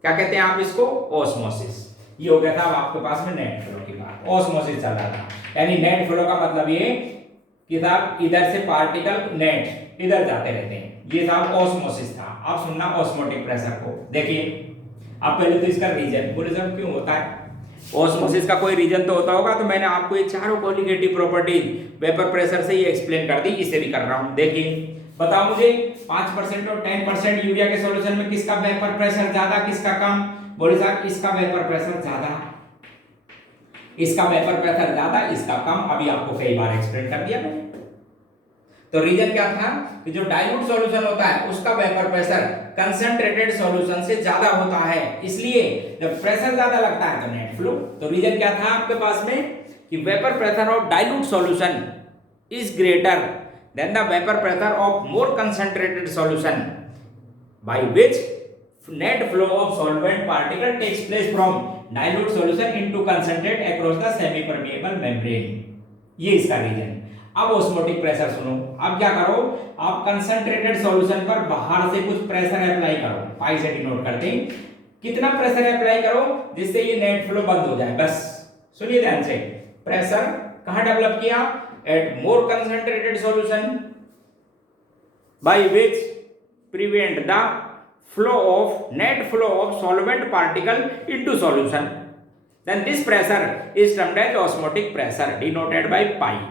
क्या कहते हैं आप इसको, ऑस्मोसिस। ये हो गया था अब आपके पास में नेट फ्लो की बात, ऑस्मोसिस चल रहा था। यानी नेट फ्लो का मतलब ये कि साहब इधर से पार्टिकल नेट इधर जाते रहते हैं, ये साहब ऑस्मोसिस था। अब सुनना ऑस्मोटिक प्रेशर को, देखिए अब पहले तो इसका रीजन बोले सर क्यों होता है, ऑस्मोसिस का कोई रीजन तो होता होगा, तो मैंने आपको ये चारों कोलिगेटिव प्रॉपर्टीज वेपर प्रेशर से ही एक्सप्लेन कर दी, इसे भी कर रहा हूं। देखिए बताओ मुझे 5% और 10% यूरिया के सॉल्यूशन में किसका वेपर प्रेशर ज्यादा, किसका कम। बोले साहब इसका वेपर प्रेशर ज्यादा, इसका वेपर प्रेशर ज्यादा, इसका कम। अभी आपको कई बार एक्सप्लेन कर दिया मैंने। तो रीजन क्या था कि जो डाइल्यूट सॉल्यूशन होता है उसका वेपर प्रेशर कंसंट्रेटेड सॉल्यूशन से ज्यादा होता है, इसलिए जब प्रेशर ज्यादा लगता है तो नेट फ्लो। तो रीजन क्या था आपके पास में कि vapour pressure of dilute solution is greater than the vapour pressure of more concentrated solution, by which net flow of solvent particle takes place from dilute solution into concentrate across the semi permeable membrane. ये इसका reason. अब osmotic pressure सुनो, अब क्या करो, आप concentrated solution पर बाहर से कुछ प्रेशर अप्लाई करो, पाई से डिनोट करते हैं, कितना प्रेशर अप्लाई करो जिससे ये नेट फ्लो बंद हो जाए। बस सुनिए ध्यान से, प्रेशर कहां डेवलप किया, at more concentrated solution by which prevent the flow of net flow of solvent particle into solution, then this pressure is termed as osmotic pressure denoted by pi.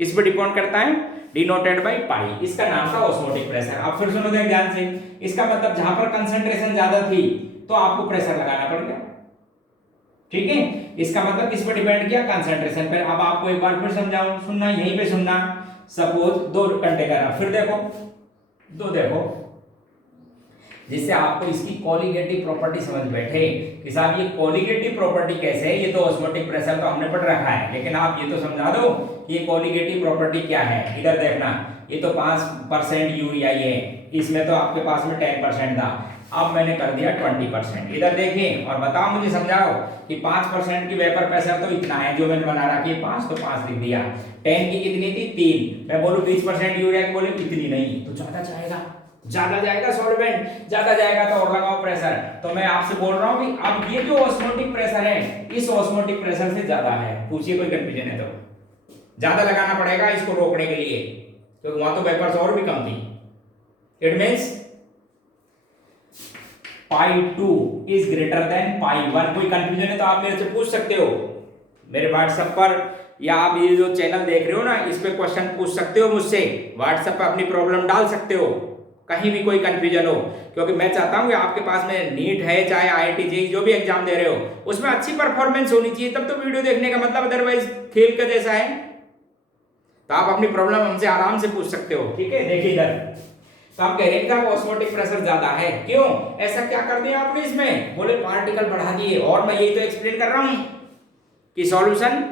किस पे डिपेंड करता है, denoted by पाई, इसका नाम था osmotic pressure. अब फिर सुनो ध्यान से, इसका मतलब जहां पर कंसंट्रेशन ज्यादा थी तो आपको प्रेशर लगाना पड़ेगा। ठीक है, इसका मतलब किस पर डिपेंड किया, कंसंट्रेशन पर। अब आपको एक बार फिर समझाऊं, सुनना यहीं पे सुनना। सपोज 2 कंटेनर, फिर देखो 2 देखो, जिससे आपको इसकी कोलिगेटिव प्रॉपर्टी समझ बैठे कि साहब ये कोलिगेटिव प्रॉपर्टी कैसे है। ये तो ऑस्मोटिक प्रेशर तो हमने पढ़ रखा है, लेकिन आप ये तो समझा दो कि ये कोलिगेटिव प्रॉपर्टी क्या है। इधर देखना, ये तो 5% यूरिया ये है, इसमें तो आपके पास में 10% था, अब मैंने कर दिया 20%। इधर देखिए और बताओ, मुझे समझाओ कि 5% की वेपर प्रेशर तो इतना है जो मैंने बना रखी है 5, तो 5 लिख दिया। 10 की कितनी थी, 3। मैं बोलूं 20% यूरिया की, बोले इतनी नहीं, तो ज्यादा जाएगा, ज्यादा जाएगा सॉल्वेंट, ज्यादा जाएगा तो और लगाओ प्रेशर। तो मैं आपसे बोल रहा हूं कि अब ये जो ऑस्मोटिक प्रेशर है, इस ऑस्मोटिक प्रेशर से ज्यादा है। पूछिए कोई कंफ्यूजन है तो ज्यादा लगाना पड़ेगा इसको रोकने के लिए, क्योंकि वहां तो वेपर्स और भी कम थी। It means π2 is greater than π1। कोई कंफ्यूजन है तो आप मेरे से पूछ सकते हो मेरे व्हाट्सएप पर, या आप ये जो चैनल देख रहे हो ना, इस पे क्वेश्चन पूछ सकते हो मुझसे। व्हाट्सएप पर अपनी प्रॉब्लम डाल सकते हो, कहीं भी कोई कंफ्यूजन हो, क्योंकि मैं चाहता हूं कि आपके पास में नीट है, चाहे IIT जेईई जो भी एग्जाम दे रहे हो, उसमें अच्छी परफॉर्मेंस होनी चाहिए, तब तो वीडियो देखने का मतलब, अदरवाइज फेल का जैसा है। तो आप अपनी प्रॉब्लम हमसे आराम से पूछ सकते हो। ठीक है, देखिए इधर तो आप कह रहे हैं कि ऑस्मोटिक प्रेशर ज्यादा है, क्यों, ऐसा क्या कर दिया आपने इसमें, बोले पार्टिकल बढ़ा दिए। और मैं यही तो एक्सप्लेन कर रहा हूं कि सॉल्यूशन,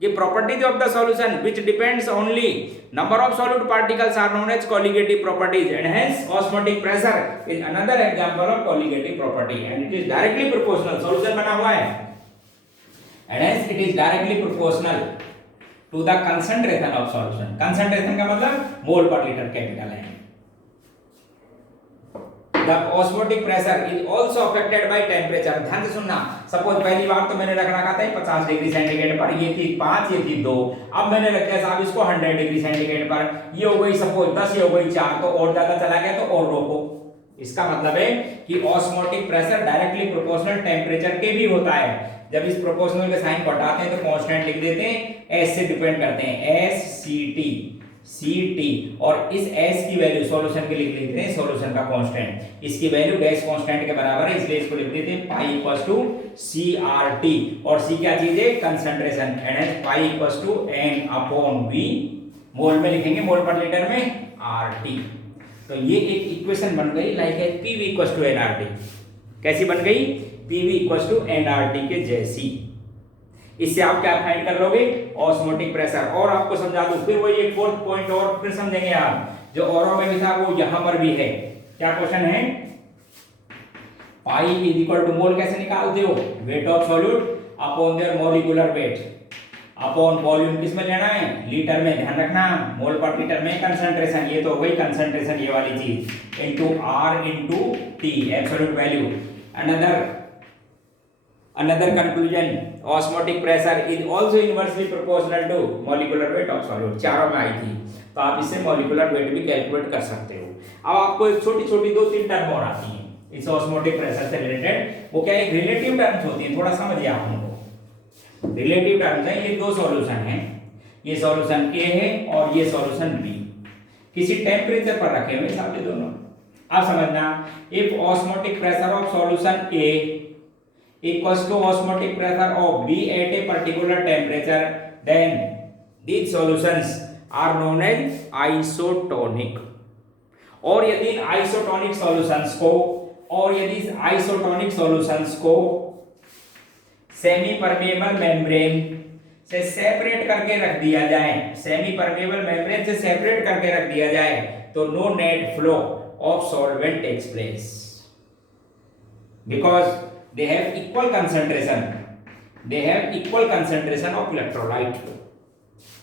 ये properties of the solution which depends only number of solute particles are known as colligative properties, and hence osmotic pressure is another example of colligative property, and it is directly proportional. Solution बना हुआ है, and hence it is directly proportional to the concentration of solution. Concentration का मतलब mole per litre capital है। The osmotic pressure is also affected by temperature। ध्यान से सुनना, suppose पहली बार तो मैंने रख रखा था 50 डिग्री सेंटीग्रेड पर, ये थी 5, ये थी 2, अब मैंने रखा साहब इसको 100 डिग्री सेंटीग्रेड पर, ये हो गई सपोज 10, ये हो गई 4, तो और ज्यादा चला गया तो और रोको। इसका मतलब है कि osmotic pressure directly proportional temperature के भी होता है। जब इस प्रोपोर्शनल के साइन को हटाते हैं तो कांस्टेंट लिख देते हैं, एस से डिपेंड करते हैं, Ct, और इस S की वैल्यू सॉल्यूशन के लिख लेते हैं, सॉल्यूशन का कांस्टेंट, इसकी वैल्यू गैस कांस्टेंट के बराबर है, इसलिए इसको लिख देते हैं पाई इक्वल्स टू CRT, और C क्या चीज है, concentration, and pi equals to N upon V, mole में लिखेंगे, मोल पर लीटर में RT। तो ये एक इक्वेशन बन गई लाइक है PV इक्वल्स टू nRT। कैसी बन गई, PV इक्वल्स टू nRT के जैसी। इससे आप क्या फाइंड कर लोगे, ऑस्मोटिक प्रेशर। और आपको समझा दूं, फिर वही एक फोर्थ पॉइंट और फिर समझेंगे आप, जो औरों में भी था वो यहां पर भी है। क्या क्वेश्चन है, पाई इज इक्वल टू, मोल कैसे निकालते हो, wait of solute upon their molecular weight upon volume, किस में लेना है, लीटर में। ध्यान रखना, मोल पर लीटर में कंसंट्रेशन, ये तो वही कंसंट्रेशन ये वाली चीज, into R into T absolute value. Another conclusion, osmotic pressure is also inversely proportional to molecular weight of solute। चारों में आई थी, तो आप इससे molecular weight भी कैलकुलेट कर सकते हो। अब आपको एक छोटी छोटी 2-3 टर्म और आती हैं इस osmotic pressure से रिलेटेड, वो क्या है, रिलेटिव टर्म्स होती हैं, थोड़ा समझिए आप उनको। रिलेटिव टर्म्स हैं, ये 2 सॉल्यूशन हैं, ये सॉल्यूशन A है और ये सॉल्यूशन B, किसी टेम्परेचर पर रखे हुए साथ ये दोनों। आप समझना, if osmotic pressure of solution A equals to osmotic pressure of B at a particular temperature, then these solutions are known as isotonic। और यदि इन isotonic solutions को सेमी परमेबल मेम्ब्रेन से सेपरेट करके रख दिया जाए, सेमी परमेबल मेम्ब्रेन से सेपरेट करके रख दिया जाए, तो no net flow of solvent takes place, because they have equal concentration of electrolyte,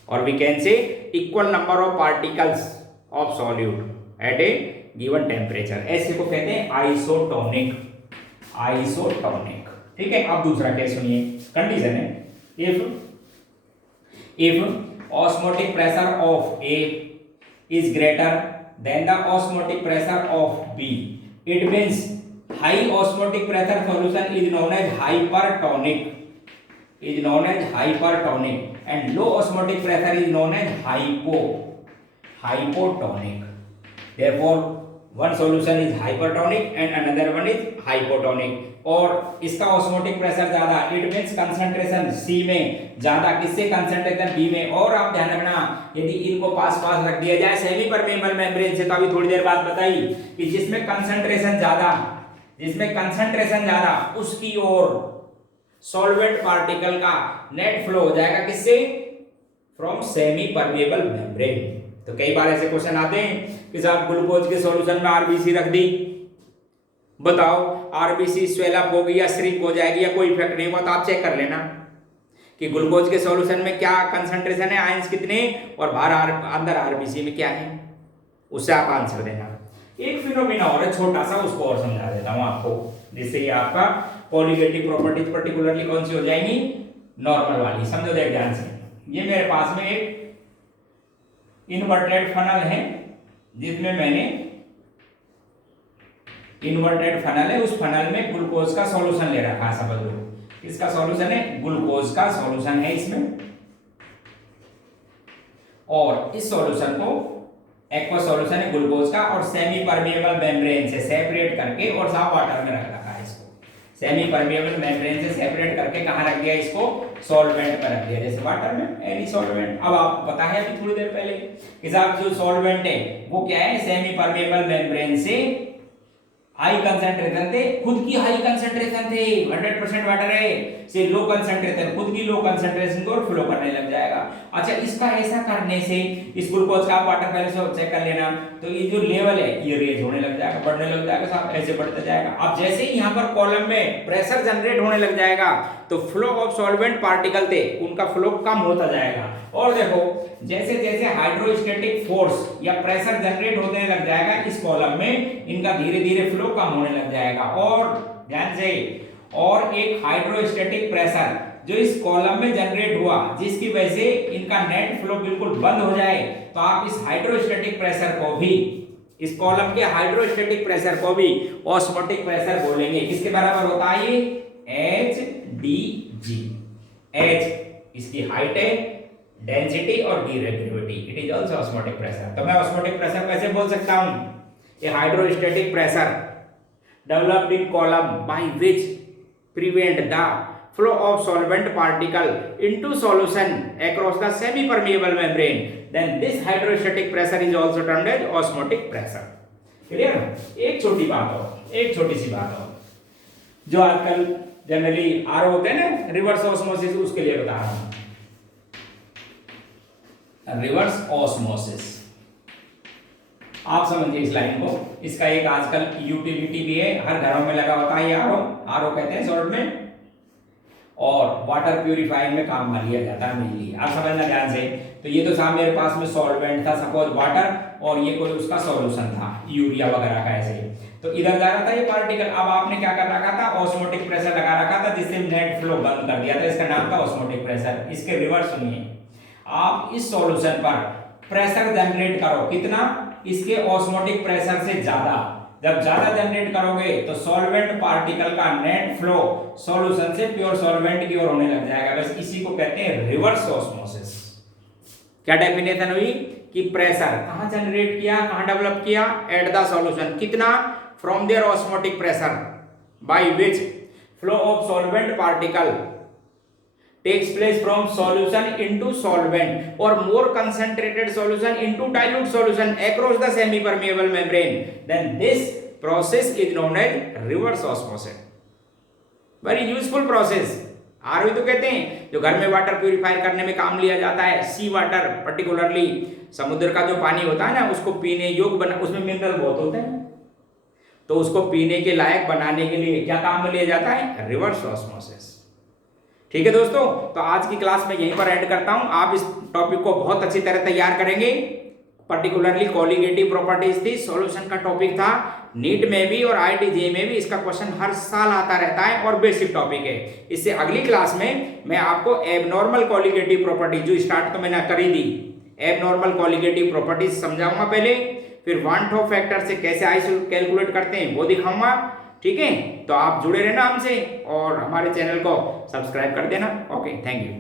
or we can say equal number of particles of solute at a given temperature। ऐसे को कहते हैं आइसोटोनिक। ठीक है, अब दूसरा केस सुनिए, कंडीशन है, if osmotic pressure of A is greater than the osmotic pressure of B, it means high osmotic pressure solution is known as hypertonic, and low osmotic pressure is known as hypotonic। Therefore one solution is hypertonic and another one is hypotonic. और इसका osmotic pressure ज्यादा, it means concentration C में ज्यादा, किससे concentration B में। और आप ध्यान रखना यदि इनको पास पास रख दिया जाए सेमी परमेबल मेम्ब्रेन से, तो अभी थोड़ी देर बाद बताई कि जिसमें कंसंट्रेशन ज्यादा उसकी ओर सॉल्वेंट पार्टिकल का नेट फ्लो हो जाएगा, किससे? From semi permeable membrane. तो कई बार ऐसे क्वेश्चन आते हैं कि साहब ग्लूकोज के सॉल्यूशन में आरबीसी रख दी, बताओ आरबीसी स्वेल अप होगी या श्रिंक हो जाएगी या कोई इफेक्ट नहीं होगा। तो आप चेक कर लेना कि ग्लूकोज के सॉल्यूशन में क्या कंसंट्रेशन है, आयंस कितने और बाहर अंदर आरबीसी में क्या है, उससे आप आंसर देना। एक फिनोमिना और है छोटा सा, उसको और समझा देता हूं आपको, जिससे ये आपका कोलिगेटिव प्रॉपर्टीज पर्टिकुलरली कौन सी हो जाएंगी, नॉर्मल वाली। समझो देख ध्यान से, ये मेरे पास में एक इन्वर्टेड फनल है, जिसमें मैंने इन्वर्टेड फनल है, उस फनल में ग्लूकोज का सॉल्यूशन ले रखा है। समझ लो इसका सॉल्यूशन है, ग्लूकोज का सॉल्यूशन है इसमें, और इस सॉल्यूशन को एक्वा सॉल्यूशन है ग्लूकोज का, और सेमी परमेबल मेम्ब्रेन से सेपरेट करके और साफ वाटर में रख रखा है इसको। सेमी परमेबल मेम्ब्रेन से सेपरेट करके कहां रख दिया इसको, सॉल्वेंट में रख दिया, जैसे वाटर में एनी सॉल्वेंट। अब आपको पता है अभी थोड़ी देर पहले कि साहब जो सॉल्वेंट है वो क्या है, सेमी परमेबल मेम्ब्रेन से हाई कंसंट्रेशन थे, खुद की हाई कंसंट्रेशन थे, 100% वाटर है, से लो कंसंट्रेशन, खुद की लो कंसंट्रेशन को फ्लो करने लग जाएगा। अच्छा, इसका ऐसा करने से इस ग्लूकोज का वाटर पहले से चेक कर लेना, तो ये जो लेवल है ये रेज होने लग जाएगा, बढ़ने लग जाएगा साहब, ऐसे बढ़ता जाएगा। अब जैसे ही यहाँ पर कॉलम में प्रेशर जनरेट होने लग जाएगा तो फ्लो ऑफ सॉल्वेंट पार्टिकल थे उनका फ्लो कम होता जाएगा। और देखो जैसे जैसे हाइड्रोस्टैटिक फोर्स या प्रेशर जनरेट होने लग जाएगा इस कॉलम में, इनका धीरे धीरे फ्लो कम होने लग जाएगा। और ध्यान से, और एक हाइड्रोस्टैटिक प्रेशर जो इस कॉलम में जनरेट हुआ, जिसकी वजह से इनका नेट फ्लो बिल्कुल बंद हो जाए, तो आप इस हाइड्रोस्टैटिक प्रेशर को भी, इस कॉलम के हाइड्रोस्टैटिक प्रेशर को भी ऑस्मोटिक प्रेशर बोलेंगे। किसके बराबर होता है ये, HdG। H इसकी हाइट है, डेंसिटी और डी रेगुलेटिविटी, it is also osmotic pressure. तो मैं ऑस्मोटिक प्रेशर कैसे बोल सकता हूं, ये hydrostatic pressure developed in column by which prevent the flow of solvent particle into solution across the semi permeable membrane, then this hydrostatic pressure is also termed as osmotic pressure। Clear? एक छोटी बात और, एक छोटी सी बात और, जो आजकल जनरली आरओ होते हैं ना, रिवर्स ऑस्मोसिस, उसके लिए बता रहा हूं। रिवर्स ऑस्मोसिस आप समझिए इस लाइन को, इसका एक आजकल यूटिलिटी भी है, हर घरों में लगा होता है ये आरओ कहते हैं शॉर्ट में, और वाटर प्यूरिफाइंग में काम में लिया जाता है मेनली। आप समझना ध्यान से। तो ये तो साहब मेरे पास में सॉल्वेंट था, सपोज वाटर, और ये कोई उसका सॉल्यूशन था यूरिया वगैरह का, ऐसे तो इधर जा रहा था ये पार्टिकल। अब आपने क्या कर रखा था, ऑस्मोटिक प्रेशर लगा रखा था, जिससे नेट फ्लो बंद कर दिया था, इसका नाम था ऑस्मोटिक प्रेशर। इसके रिवर्स सुनिए, आप इस सॉल्यूशन पर प्रेशर जनरेट करो, कितना, इसके ऑस्मोटिक प्रेशर से ज्यादा। जब ज्यादा जनरेट करोगे तो सॉल्वेंट पार्टिकल का नेट फ्लो सॉल्यूशन से प्योर सॉल्वेंट की ओर होने लग जाएगा। बस इसी को कहते हैं रिवर्स ऑस्मोसिस। क्या डेफिनेशन हुई कि प्रेशर कहां जनरेट किया, कहां डेवलप किया, एट द सॉल्यूशन, कितना, from their osmotic pressure by which flow of solvent particle takes place from solution into solvent or more concentrated solution into dilute solution across the semi permeable membrane, then this process is known as reverse osmosis। very useful process। RO तो कहते हैं जो घर में water purifier करने में काम लिया जाता है, सी वाटर पर्टिकुलरली समुद्र का जो पानी होता है ना, उसको पीने योग्य बना, उसमें मिनरल बहुत होते हैं, तो उसको पीने के लायक बनाने के लिए क्या काम में लिया जाता है, रिवर्स ऑस्मोसिस। ठीक है दोस्तों, तो आज की क्लास में यहीं पर एंड करता हूं। आप इस टॉपिक को बहुत अच्छी तरह तैयार करेंगे, पर्टिकुलरली कोलिगेटिव प्रॉपर्टीज थी, सॉल्यूशन का टॉपिक था, नीट में भी और आईआईटी में भी इसका क्वेश्चन हर साल आता रहता है और बेसिक टॉपिक है। इससे अगली क्लास में मैं आपको एबनॉर्मल कोलिगेटिव प्रॉपर्टीज, जो स्टार्ट तो मैंने कर ही दी, एबनॉर्मल कोलिगेटिव प्रॉपर्टीज समझाऊंगा पहले, फिर वान टॉप फैक्टर से कैसे आइसोलेट कैलकुलेट करते हैं वो दिखाऊंगा। ठीक है, तो आप जुड़े रहना हमसे और हमारे चैनल को सब्सक्राइब कर देना। Okay, thank you.